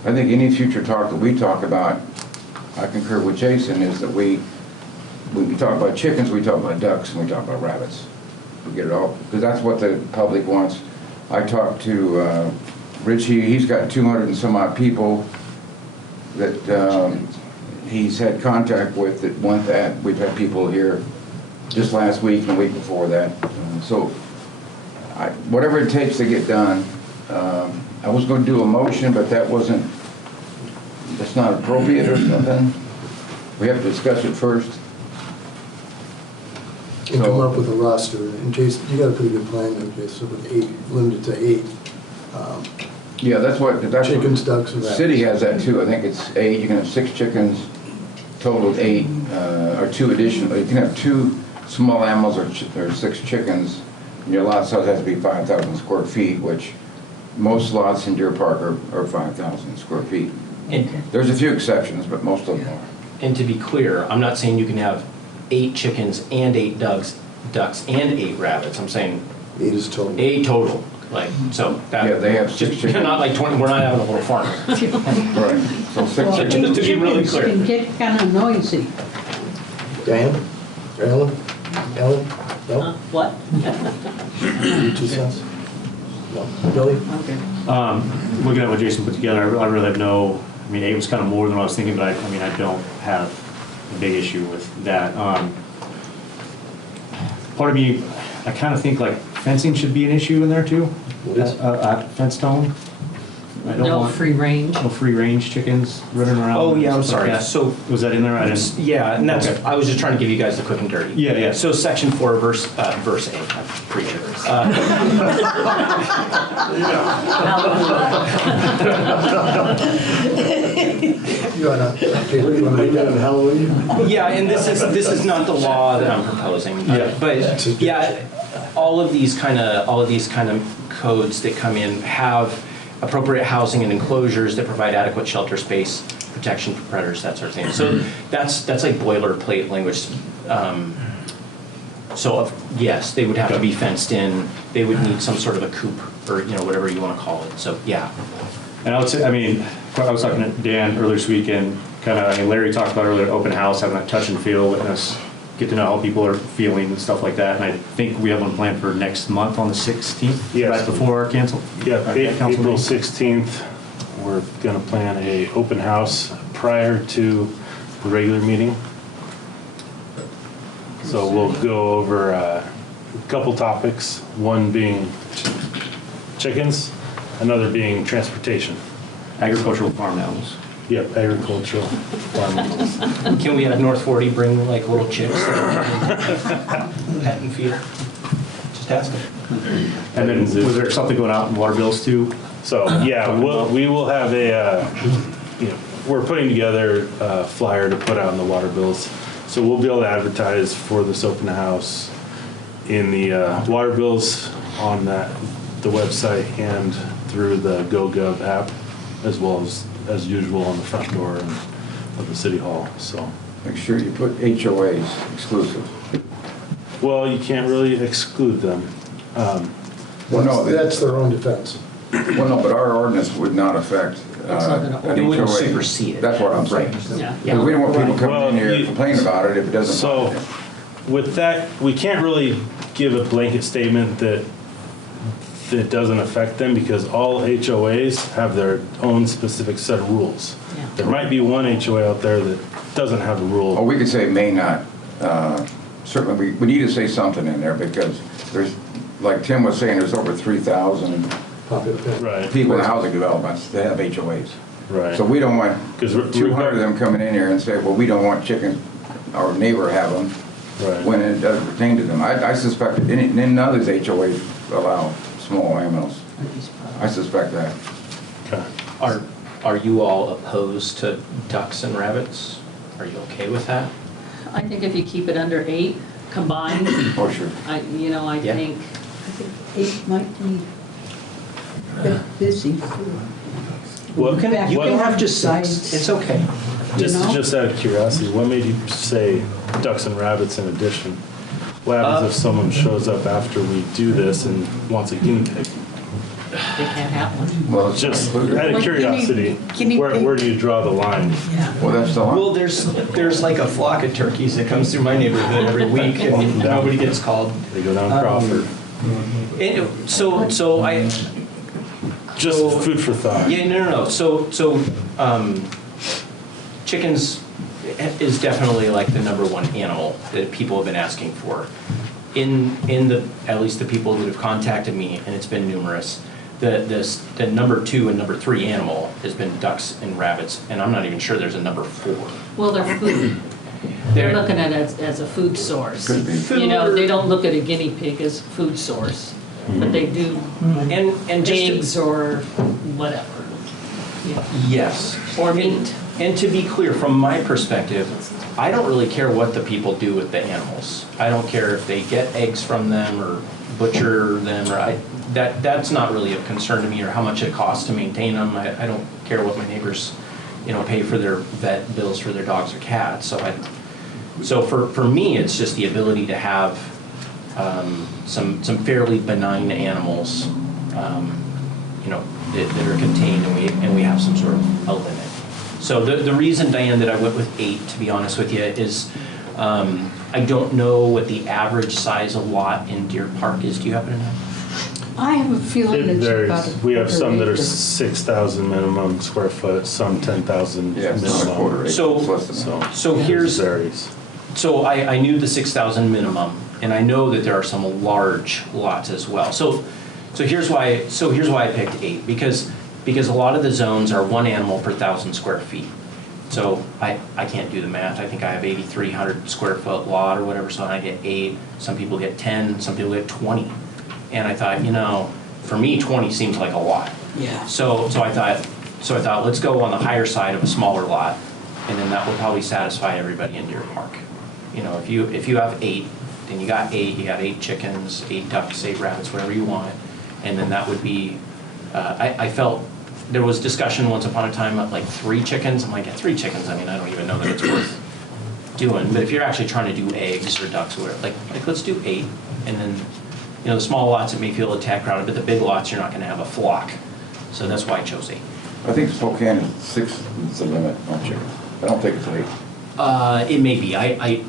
I think any future talk that we talk about, I concur with Jason, is that when we talk about chickens, we talk about ducks, and we talk about rabbits. We get it all, because that's what the public wants. I talked to Richie, he's got 200 and some odd people that he's had contact with that want that. We've had people here just last week and the week before that. So whatever it takes to get done. I was going to do a motion, but that's not appropriate or something. We have to discuss it first. And come up with a roster. And Jason, you got a pretty good plan there, Jason, with 8, limited to 8. Yeah, that's what Chickens, ducks, and the rabbits. city has that too. I think it's 8. You can have 6 chickens, total of 8, or 2 additional. You can have 2 small animals or 6 chickens. And your lot size has to be 5,000 square feet, which most lots in Deer Park are 5,000 square feet. There's a few exceptions, but most of them are. And to be clear, I'm not saying you can have 8 chickens and 8 ducks and 8 rabbits. I'm saying 8 is total. 8 total. Like, so that. Yeah, they have 6 chickens. Not like 20, we're not having a little farm. Right, so 6 Well, chickens. Just to be really chickens clear. can get kind of noisy. Diane? Ellen? Ellen? No? What? Your 2 cents? No. Billy? Okay. Looking at what Jason put together, I really have no, I mean, 8 was kind of more than what I was thinking, but I don't have a big issue with that. Part of me, I kind of think like fencing should be an issue in there too. Fence tone. I don't No want free range. no free range chickens running around. Oh, yeah, I'm stuff like sorry. that. So- Was that in there? I didn't. Yeah, and that's, Okay. I was just trying to give you guys the quick and dirty. Yeah, yeah. So section 4, verse A, I'm preacher. You wanna, Jason, you wanna make that? Halloween? Yeah, and this is not the law that I'm proposing. Yeah. But, yeah, all of these kind of codes that come in have appropriate housing and enclosures that provide adequate shelter space, protection from predators, that sort of thing. So that's like boilerplate language. Yes, they would have to be fenced in. They would need some sort of a coop or, whatever you want to call it. So, yeah. And I would say, I mean, I was talking to Dan earlier this weekend, Larry talked about earlier, open house, having that touch and feel, witness, get to know how people are feeling and stuff like that. And I think we have one planned for next month on the 16th, Yes. right before our council. Yeah, council April meeting. 16th, we're gonna plan a open house prior to the regular meeting. So we'll go over a couple topics, one being chickens, another being transportation. Agricultural farm animals. Yep, agricultural farm animals. Can we have North 40 bring like little chicks that pet and feed? Just ask them. And then was there something going out in water bills too? So, yeah, we will have we're putting together a flyer to put out in the water bills. So we'll be able to advertise for this open house in the water bills on the website and through the GoGov app, as well as usual on the front door of the city hall, so. Make sure you put HOAs exclusive. Well, you can't really exclude them. Well, no, That's their own defense. Well, no, but our ordinance would not affect It's not gonna- an It wouldn't HOA. supersede it. That's what I'm saying. Yeah. Because we don't want people coming in here Well, and complaining about it if it doesn't. So, with that, we can't really give a blanket statement that doesn't affect them, because all HOAs have their own specific set of rules. Yeah. There might be one HOA out there that doesn't have a Or rule. we could say may not. Certainly, we need to say something in there because there's, like Tim was saying, there's over 3,000 Right, people in housing developments that have HOAs. right. So we don't want 'Cause 200 of them coming in here and say, well, we don't want chickens, our neighbor have them, Right. when it doesn't pertain to them. I suspect that none of these HOAs allow small animals. I suspect that. Okay. Are you all opposed to ducks and rabbits? Are you okay with that? I think if you keep it under 8 combined, Oh, sure. I Yeah. think, 8 might be a bit busy. What, You can have just 6. Sides. It's okay. just out of curiosity, what made you say ducks and rabbits in addition? What happens if someone shows up after we do this and wants a guinea pig? they can't have one. Well, it's Just included. out of Like curiosity, guinea where do you draw the line? Well, that's the Well, one. there's like a flock of turkeys that comes through my neighborhood every week and nobody gets called. They go down Crawford. And so I, Just food for thought. yeah, no. So chickens is definitely like the number one animal that people have been asking for. In the, at least the people who have contacted me, and it's been numerous, the number 2 and number 3 animal has been ducks and rabbits, and I'm not even sure there's a number 4. Well, they're food. They're looking at it as a food source. Could be. You know, they don't look at a guinea pig as food source, but they do And just to- eggs or whatever. Yeah. Yes. Or meat. And to be clear, from my perspective, I don't really care what the people do with the animals. I don't care if they get eggs from them or butcher them, or that's not really of concern to me, or how much it costs to maintain them. I don't care what my neighbors, pay for their vet bills for their dogs or cats. So for me, it's just the ability to have some fairly benign animals, that are contained, and we have some sort of a limit. So the reason, Diane, that I went with 8, to be honest with you, is I don't know what the average size of lot in Deer Park is. Do you happen to know? I have a feeling It it's about varies. a We have quarter some that are acre. 6,000 minimum square foot, some 10,000 Yeah, it's not a quarter minimum. acre. So- It's less than that. So here's, Varies. so I knew the 6,000 minimum, and I know that there are some large lots as well. So here's why I picked 8, because a lot of the zones are 1 animal per 1,000 square feet. So I can't do the math. I think I have 8,300 square foot lot or whatever, so I get 8. Some people get 10, some people get 20. And I thought, for me, 20 seems like a lot. Yeah. So I thought, let's go on the higher side of a smaller lot, and then that will probably satisfy everybody in Deer Park. If you have 8, then you got 8 chickens, 8 ducks, 8 rabbits, whatever you want, and then that would be. I felt there was discussion once upon a time of like 3 chickens. I'm like, yeah, 3 chickens. I mean, I don't even know that it's worth doing. But if you're actually trying to do eggs or ducks or whatever, like let's do 8, and then. The small lots, it may feel a tad crowded, but the big lots, you're not going to have a flock. So that's why I chose 8. I think Spokane is 6 is the limit on chickens. I don't think it's 8. It may be. I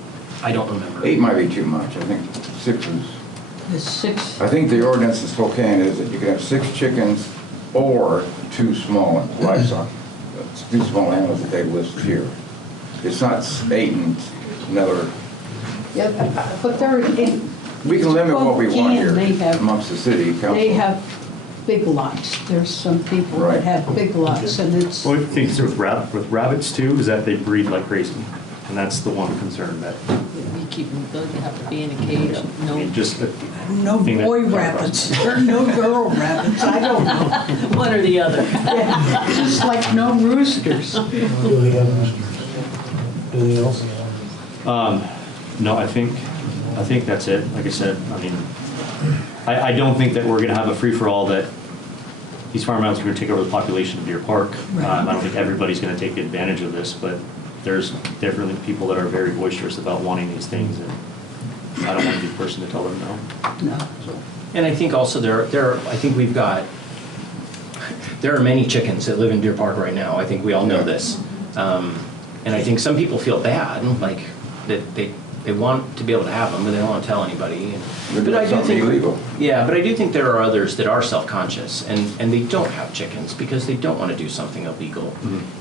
don't remember. 8 might be too much. I think 6 is. The 6, I think the ordinance in Spokane is that you can have 6 chickens or 2 small livestock. 2 small animals that they list here. It's not 8 and another. yeah, but they're in. We can limit what we want here Spokane, they have- amongst the city council. They have big lots. There's some people Right. that have big lots, and it's, Well, I think with rabbits too, is that they breed like crazy. And that's the one concern that, You keep them, they have to be in a cage, I no, mean, just. no thing that- boy rabbits, there are no girl rabbits, I don't know. one or the other. Yeah, just like no roosters. Anything else? No, I think that's it. Like I said, I mean, I don't think that we're gonna have a free-for-all that these farmouts are gonna take over the population of Deer Park. I don't think everybody's gonna take advantage of this, but there's definitely people that are very boisterous about wanting these things, and I don't want to be the person to tell them no. No. And I think also there are many chickens that live in Deer Park right now. I think we all know this. And I think some people feel bad, like that they want to be able to have them, but they don't want to tell anybody. They're doing something illegal. Yeah, but I do think there are others that are self-conscious and they don't have chickens because they don't want to do something illegal,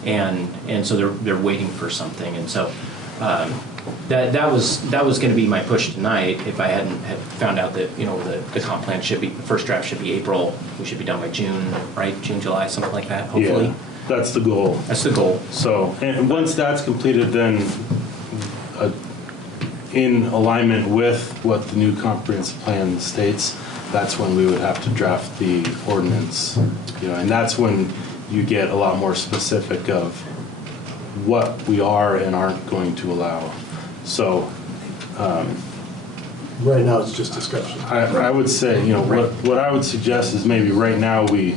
and so they're waiting for something. And so that was going to be my push tonight if I hadn't had found out that the comp plan should be, the first draft should be April. We should be done by June, right? June, July, something like that. Hopefully. Yeah, that's the goal. That's the goal. So, and once that's completed, then in alignment with what the new comprehensive plan states, that's when we would have to draft the ordinance, and that's when you get a lot more specific of what we are and aren't going to allow. So, Right now, it's just discussion. I would say, what I would suggest is maybe right now we,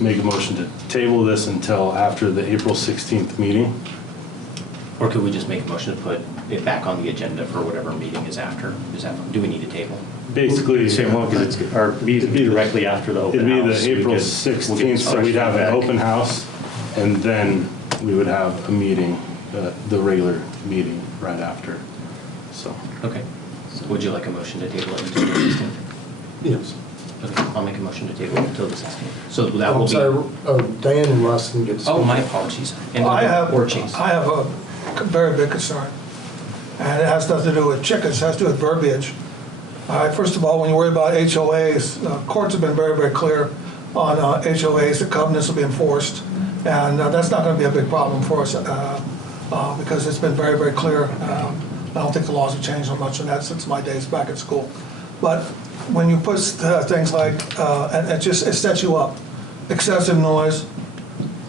make a motion to table this until after the April 16th meeting. Or could we just make a motion to put it back on the agenda for whatever meeting is after? Do we need a table? Basically, Same one, because it's, our meeting would be directly after the open it'd be house. the so we April could- 16th, so we'd have an open house, and then we would have a meeting, the regular meeting right after, so. Okay. So would you like a motion to table it until the 16th? Yes. Okay, I'll make a motion to table it until the 16th. So that will I'm be. sorry, Diane and Russ can get. Oh, my apologies. And I have or Chase. a very big concern, and it has nothing to do with chickens, it has to do with verbiage. All right, first of all, when you worry about HOAs, courts have been very, very clear on HOAs, the covenants will be enforced, and that's not going to be a big problem for us because it's been very, very clear. I don't think the laws have changed so much on that since my days back at school. But when you put things like, and it sets you up, excessive noise.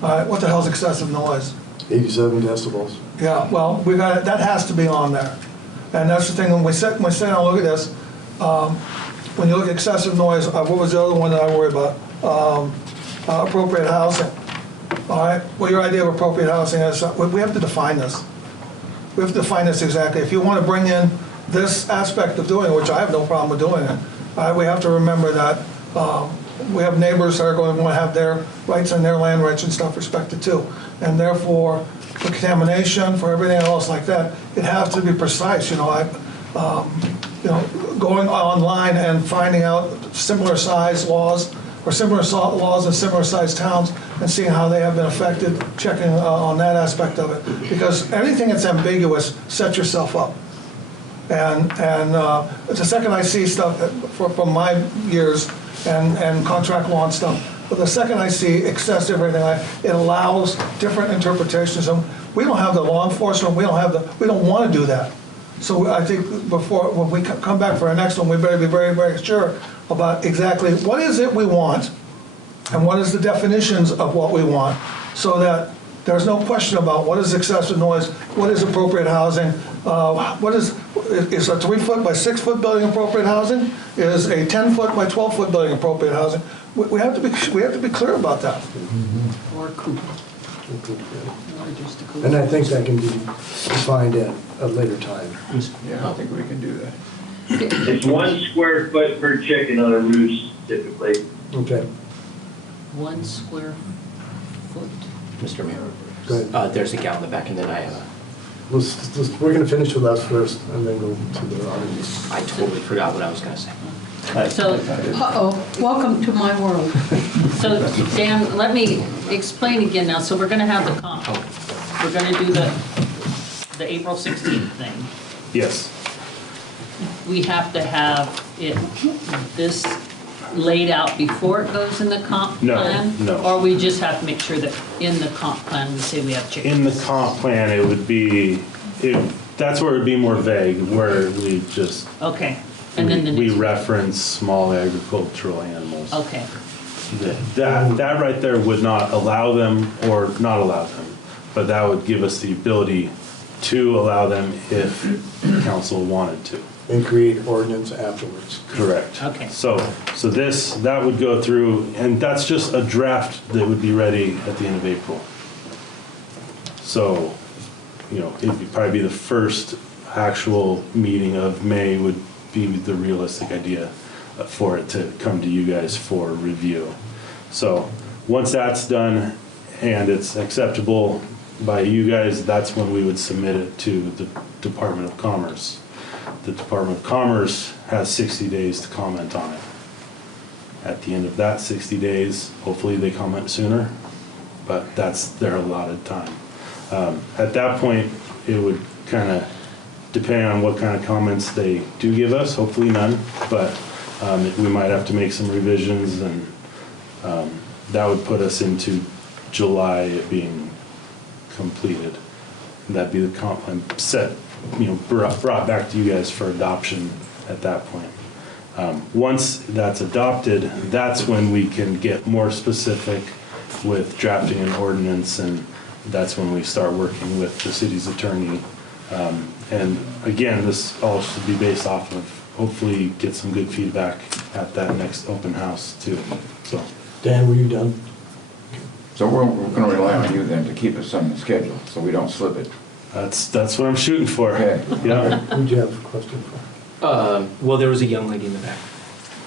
All right, what the hell's excessive noise? 87 decibels. Yeah, well, that has to be on there. And that's the thing, when we sit down and look at this, when you look at excessive noise, what was the other one that I worry about? Appropriate housing. All right, well, your idea of appropriate housing is, we have to define this. We have to define this exactly. If you want to bring in this aspect of doing it, which I have no problem with doing it, we have to remember that we have neighbors that are going to want to have their rights and their land rights and stuff respected too. And therefore, for contamination, for everything else like that, it has to be precise. Going online and finding out similar size laws or similar laws in similar sized towns and seeing how they have been affected, checking on that aspect of it. Because anything that's ambiguous, set yourself up. And the second I see stuff from my years and contract law and stuff, but the second I see excessive everything, it allows different interpretations. And we don't have the law enforcement, we don't want to do that. So I think when we come back for our next one, we better be very, very sure about exactly what is it we want and what is the definitions of what we want, so that there's no question about what is excessive noise, what is appropriate housing, is a 3-foot by 6-foot building appropriate housing? Is a 10-foot by 12-foot building appropriate housing? We have to be clear about that. Or coop. And I think that can be defined at a later time. Yeah, I think we can do that. It's 1 square foot per chicken on a roost typically. Okay. 1 square foot. Mr. Mayor. Go ahead. There's a gal in the back, and then I have a. We're going to finish with us first and then go to the audience. I totally forgot what I was going to say. So, Uh-oh, welcome to my world. so Dan, let me explain again now. So we're gonna have the comp. We're gonna do the April 16th thing. Yes. We have to have this laid out before it goes in the comp No, plan? no. Or we just have to make sure that in the comp plan, we say we have chickens? In the comp plan, it would be, that's where it'd be more vague, where we just, Okay, and then the we next, reference small agricultural animals. okay, That right there would not allow them or not allow them, but that would give us the ability to allow them if council wanted to. And create ordinance afterwards. Correct. Okay. So that would go through, and that's just a draft that would be ready at the end of April. So, it'd probably be the first actual meeting of May would be the realistic idea for it to come to you guys for review. So, once that's done and it's acceptable by you guys, that's when we would submit it to the Department of Commerce. The Department of Commerce has 60 days to comment on it. At the end of that 60 days, hopefully they comment sooner, but that's their allotted time. At that point, it would kind of depend on what kind of comments they do give us, hopefully none, but we might have to make some revisions, and that would put us into July it being completed. That'd be the comp plan set, brought back to you guys for adoption at that point. Once that's adopted, that's when we can get more specific with drafting an ordinance, and that's when we start working with the city's attorney. And again, this all should be based off of, hopefully get some good feedback at that next open house too. So, Dan, were you done? So we're going to rely on you then to keep us on the schedule, so we don't slip it. That's what I'm shooting for. Okay. Yeah. Who'd you have a question for? Well, there was a young lady in the back.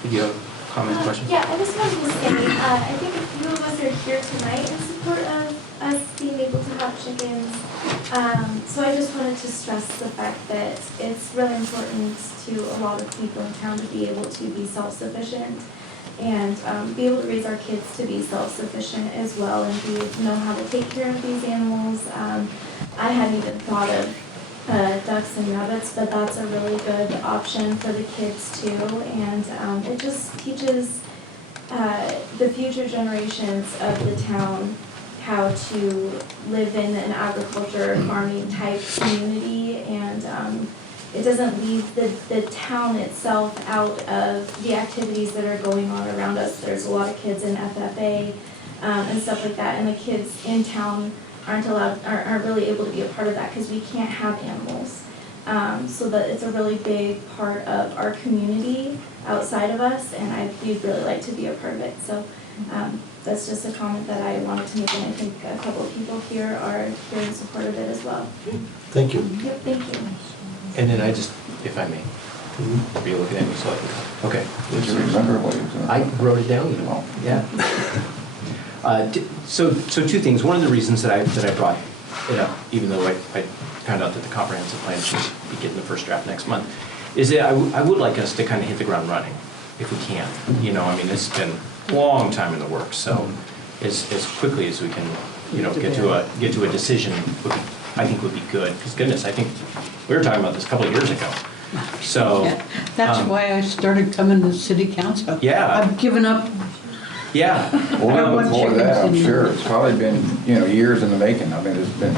Did you have a comment, question? Yeah, I just wanted to say, I think a few of us are here tonight in support of us being able to have chickens. So I just wanted to stress the fact that it's really important to a lot of people in town to be able to be self-sufficient and be able to raise our kids to be self-sufficient as well and know how to take care of these animals. I hadn't even thought of ducks and rabbits, but that's a really good option for the kids too. And it just teaches the future generations of the town how to live in an agriculture farming type community, and it doesn't leave the town itself out of the activities that are going on around us. There's a lot of kids in FFA and stuff like that, and the kids in town aren't really able to be a part of that because we can't have animals. So that it's a really big part of our community outside of us, and we'd really like to be a part of it. So that's just a comment that I wanted to make, and I think a couple of people here are here in support of it as well. Thank you. Yep, thank you. And then I just, if I may, are you looking at me so I can, okay. Did you remember what you were doing? I wrote it down, you know, yeah. So two things. One of the reasons that I brought it up, even though I found out that the comprehensive plan should be getting the first draft next month, is that I would like us to kind of hit the ground running, if we can. You know, I mean, this has been a long time in the works, so as quickly as we can, you know, get to a decision, I think would be good. Because goodness, I think we were talking about this a couple of years ago. So Yeah, that's why I started coming to city council. Yeah. I've given up. Yeah. Well, before that, I'm sure, it's probably been, years in the making. I mean, there's been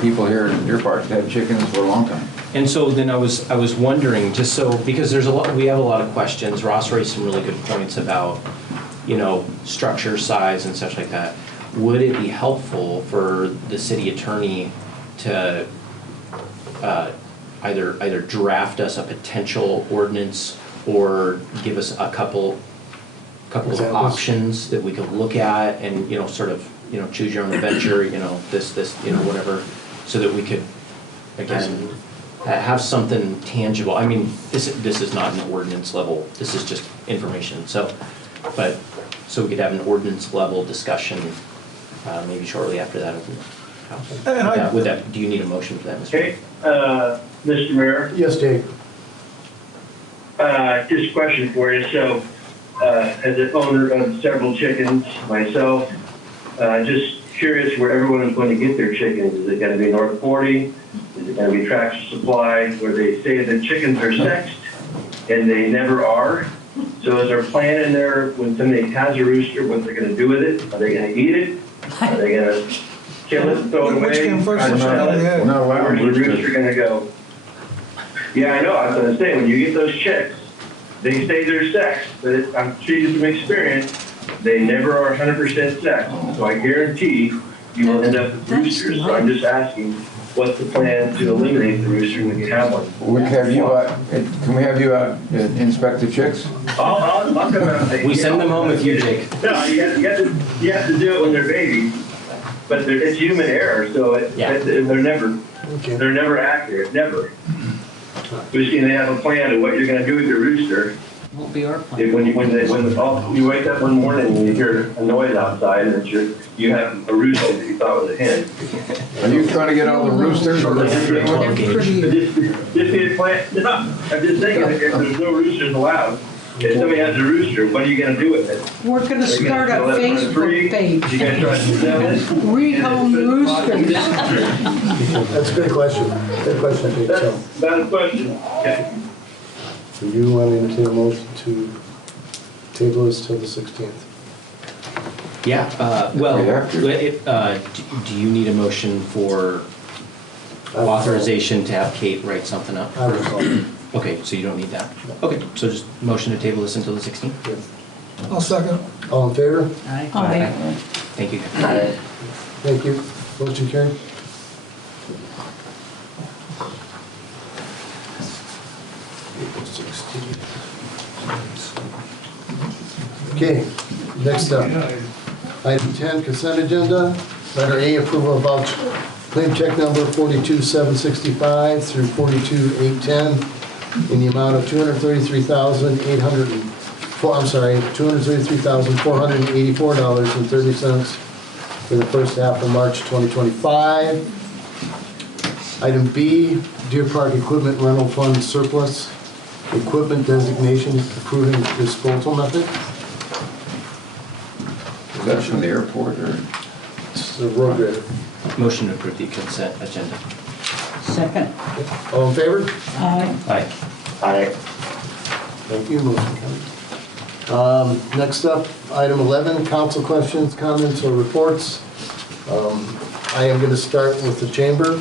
people here in Deer Park that have chickens for a long time. And so then I was wondering, just so, because we have a lot of questions. Ross raised some really good points about, structure, size, and such like that. Would it be helpful for the city attorney to either draft us a potential ordinance or give us a couple of options that we could look at and, sort of, choose your own adventure, this, whatever, so that we could, again, have something tangible. I mean, this is not an ordinance level, this is just information, so we could have an ordinance level discussion, maybe shortly after that. Do you need a motion for that, Mr. Okay, Mr. Mayor? Yes, Dave. Just a question for you. So, as an owner of several chickens myself, just curious where everyone is going to get their chickens. Is it going to be North 40? Is it going to be Tractor Supply, where they say the chickens are sexed and they never are? So is there a plan in there when somebody has a rooster, what they're going to do with it? Are they going to eat it? Are they going to kill it, throw it away? Which came first? Try to sell it? We're not allowing Where's the roosters. rooster going to go? Yeah, I know. I was going to say, when you get those chicks, they say they're sexed, but I'm treated from experience, they never are 100% sexed. So I guarantee you will end up with roosters. So I'm just asking, what's the plan to eliminate the rooster when you have one? Can we have you out and inspect the chicks? I'll come out and We send them home with you, Jake. No, you have to do it when they're babies, but it's human error, so they're never accurate, never. We've seen they have a plan of what you're going to do with your rooster. Won't be our plan. When you wake up one morning and you hear a noise outside and you have a rooster that you thought was a hen. Are you trying to get all the roosters or Just be a plan. No, I'm just saying, if there's no roosters allowed, if somebody has a rooster, what are you going to do with it? We're going to start a Facebook page. You guys try to sell it? Rehome roosters. That's a good question. Good question, Dave. So, That's about a question. Okay. so you want to entertain a motion to table this till the 16th? Yeah, do you need a motion for authorization to have Kate write something up? I would call. Okay, so you don't need that? Okay, so just motion to table this until the 16th? I'll second. All in favor? Aye. Thank you. Thank you. Motion carried. Okay, next up. Item 10, consent agenda. Letter A, approval of Claim check number 42765 through 42810 in the amount of $233,484.30 for the first half of March 2025. Item B, Deer Park Equipment Rental Fund surplus, equipment designation approving disposal method. Is that from the airport or? It's the road grader. Motion to approve the consent agenda. Second. All in favor? Aye. Aye. Aye. Thank you, motion carries. Next up, item 11, council questions, comments, or reports. I am going to start with the chamber.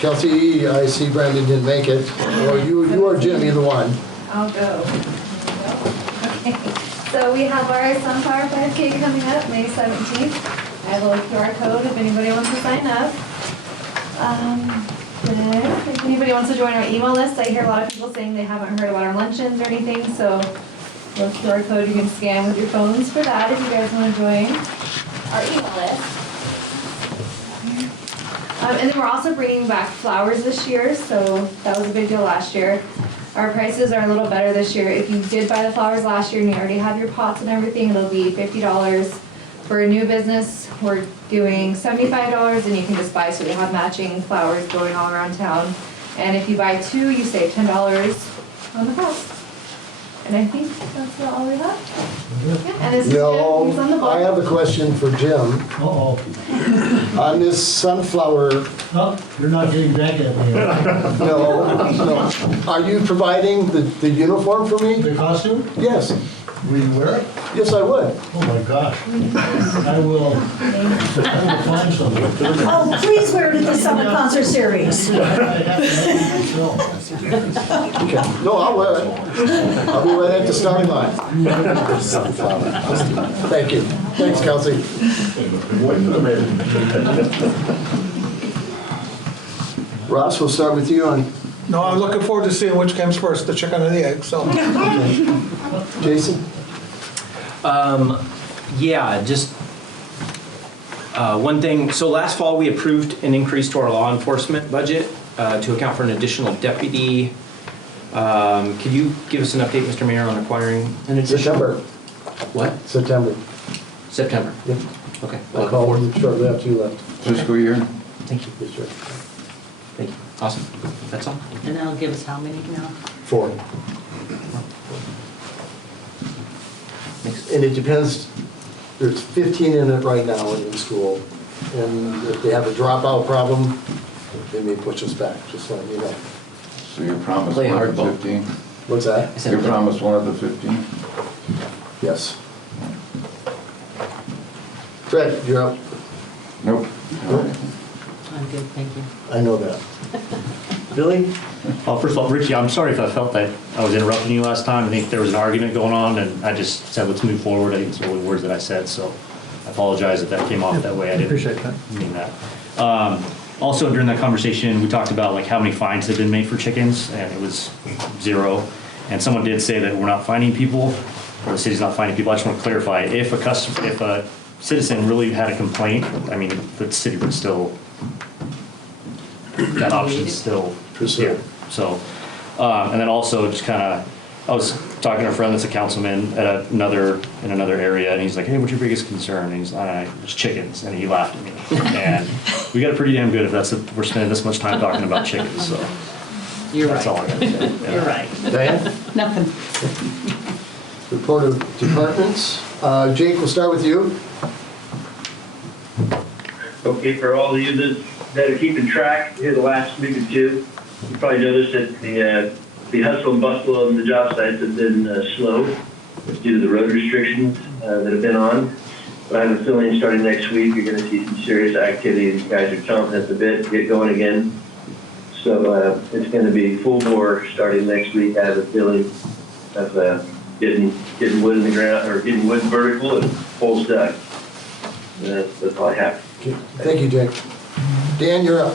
Kelsey, I see Brandon didn't make it, or you or Jim, either one. I'll go. Okay. So we have our Sunflower 5K coming up May 17th. I have a little QR code if anybody wants to sign up. Then if anybody wants to join our email list, I hear a lot of people saying they haven't heard about our luncheons or anything, so little QR code you can scan with your phones for that if you guys want to join our email list. And then we're also bringing back flowers this year, so that was a big deal last year. Our prices are a little better this year. If you did buy the flowers last year and you already have your pots and everything, it'll be $50. For a new business, we're doing $75 and you can just buy, so we have matching flowers going all around town. And if you buy two, you save $10 on the cost. And I think that's about all we have. Yeah, and this is Jim, he's on the No, ball. I have a question for Jim. Uh-oh. On this sunflower, Oh, you're not getting back at me. no. Are you providing the uniform for me? The costume? Yes. Will you wear it? Yes, I would. Oh my gosh. I will find something. Oh, please wear it at the summer concert series. Okay. No, I'll wear it. I'll be right at the starting line. Thank you. Thanks, Kelsey. Wait a minute. Ross, we'll start with you on No, I'm looking forward to seeing which comes first, the chicken or the egg, so. Jason. Yeah, just one thing. So last fall, we approved an increase to our law enforcement budget to account for an additional deputy. Could you give us an update, Mr. Mayor, on acquiring an additional? September. What? September. September. Yep. Okay. I'll call you shortly after you left. Fiscal year? Thank you. Yes, sir. Thank you. Awesome. That's all. And that'll give us how many now? 4. And it depends, there's 15 in it right now in school. And if they have a dropout problem, they may push us back, just letting you know. So you promised Play one of the hardball. 15? What's that? You promised one of the 15? Yes. Fred, you're up. Nope. Nope. I'm good, thank you. I know that. Billy? Well, first of all, Richie, I'm sorry if I felt that I was interrupting you last time. I think there was an argument going on, and I just said, let's move forward. I think it's the only words that I said, so I apologize if that came off that way. I didn't Appreciate that. mean that. Also, during that conversation, we talked about like how many fines had been made for chickens, and it was 0. And someone did say that we're not finding people, or the city's not finding people. I just want to clarify, if a citizen really had a complaint, I mean, the city would still, that option's still here. So, and then also just kind of, I was talking to a friend that's a councilman at in another area, and he's like, hey, what's your biggest concern? And he's like, it's chickens, and he laughed at me. And we got it pretty damn good if we're spending this much time talking about chickens, so. You're That's right. all I gotta say. Yeah. You're right. Diane? Nothing. Report of departments. Jake, we'll start with you. Okay, for all of you that are keeping track here the last week or two, you probably noticed that the hustle and bustle on the job sites have been slow due to the road restrictions that have been on. But I have a feeling starting next week, you're going to see some serious activity. These guys are chomping at the bit to get going again. So it's going to be full bore starting next week. I have a feeling of getting wood in the ground, or getting wood vertical and poles dug. That's all I have. Okay. Thank you, Jake. Dan, you're up.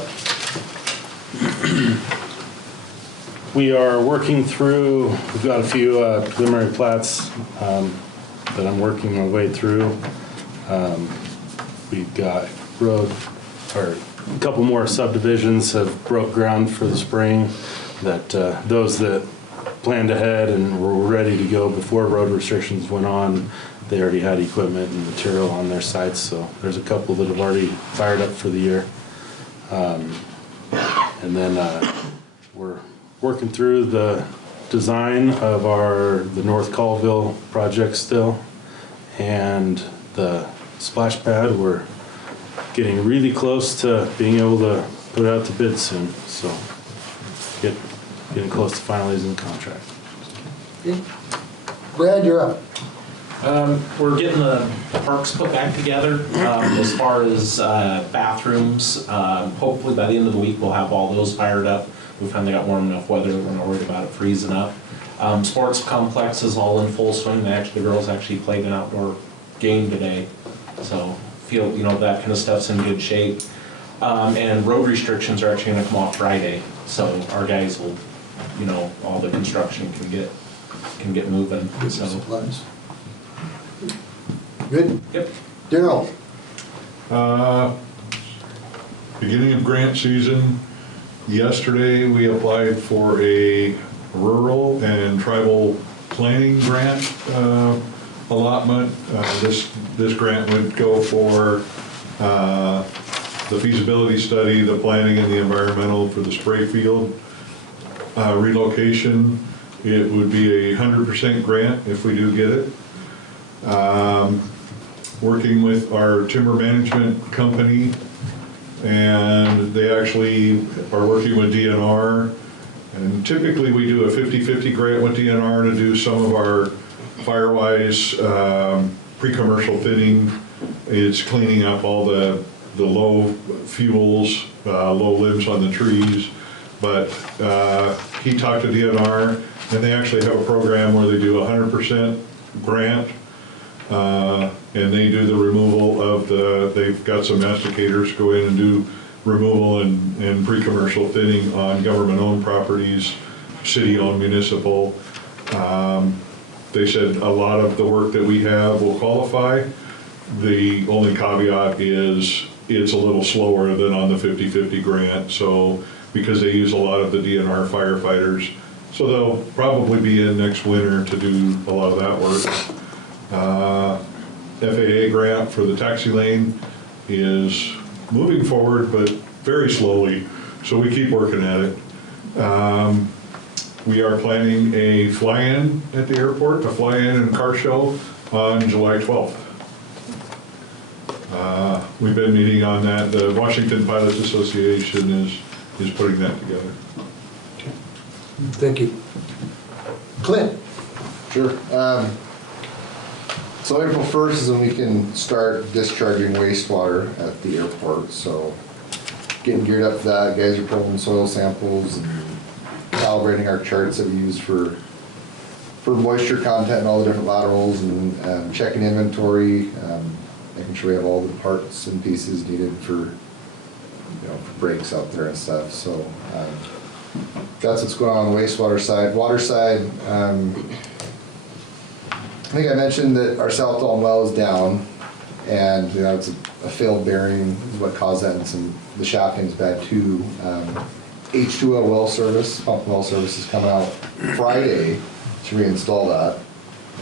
We are working through, we've got a few preliminary plats that I'm working my way through. We've got road, or a couple more subdivisions have broke ground for the spring, that those that planned ahead and were ready to go before road restrictions went on, they already had equipment and material on their sites, so there's a couple that have already fired up for the year. And then we're working through the design of the North Colville project still, and the splash pad, we're getting really close to being able to put it out to bid soon, so getting close to finalizing the contract. Brad, you're up. We're getting the parks put back together as far as bathrooms. Hopefully by the end of the week, we'll have all those fired up. We finally got warm enough weather that we're not worried about it freezing up. Sports complex is all in full swing. The girls actually played an outdoor game today. So feel, that kind of stuff's in good shape. And road restrictions are actually gonna come off Friday. So our guys will, all the construction can get moving. Get some supplies. Good? Yep. Daryl? Beginning of grant season, yesterday we applied for a rural and tribal planning grant allotment. This grant would go for the feasibility study, the planning and the environmental for the spray field relocation. It would be a 100% grant if we do get it. Working with our timber management company, and they actually are working with DNR. And typically we do a 50-50 grant with DNR to do some of our Firewise pre-commercial thinning. It's cleaning up all the low fuels, low limbs on the trees. But he talked to DNR, and they actually have a program where they do 100% grant. And they do the removal of they've got some masticators go in and do removal and pre-commercial thinning on government-owned properties, city-owned, municipal. They said a lot of the work that we have will qualify. The only caveat is it's a little slower than on the 50-50 grant, so because they use a lot of the DNR firefighters. So they'll probably be in next winter to do a lot of that work. FAA grant for the taxi lane is moving forward, but very slowly, so we keep working at it. We are planning a fly-in at the airport, a fly-in and car show on July 12th. We've been meeting on that. The Washington Pilots Association is putting that together. Thank you. Clint? Sure. So April 1st is when we can start discharging wastewater at the airport, so getting geared up for that. Guys are pulling soil samples and calibrating our charts that we use for moisture content and all the different laterals, and checking inventory, making sure we have all the parts and pieces needed for for brakes out there and stuff. So that's what's going on the wastewater side. Water side, I think I mentioned that our South Dalton well is down, and it's a failed bearing is what caused that, and the shafting's bad too. H2O well service, pump well service is coming out Friday to reinstall that,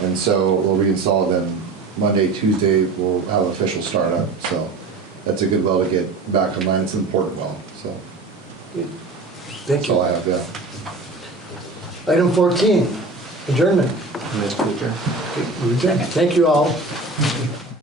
and so we'll reinstall it then Monday, Tuesday we'll have official startup. So that's a good well to get back online. It's an important well. So thank you. That's all I have. Yeah. Item 14, adjournment. That's cool, Jerry. Okay, we're adjourned. Thank you all.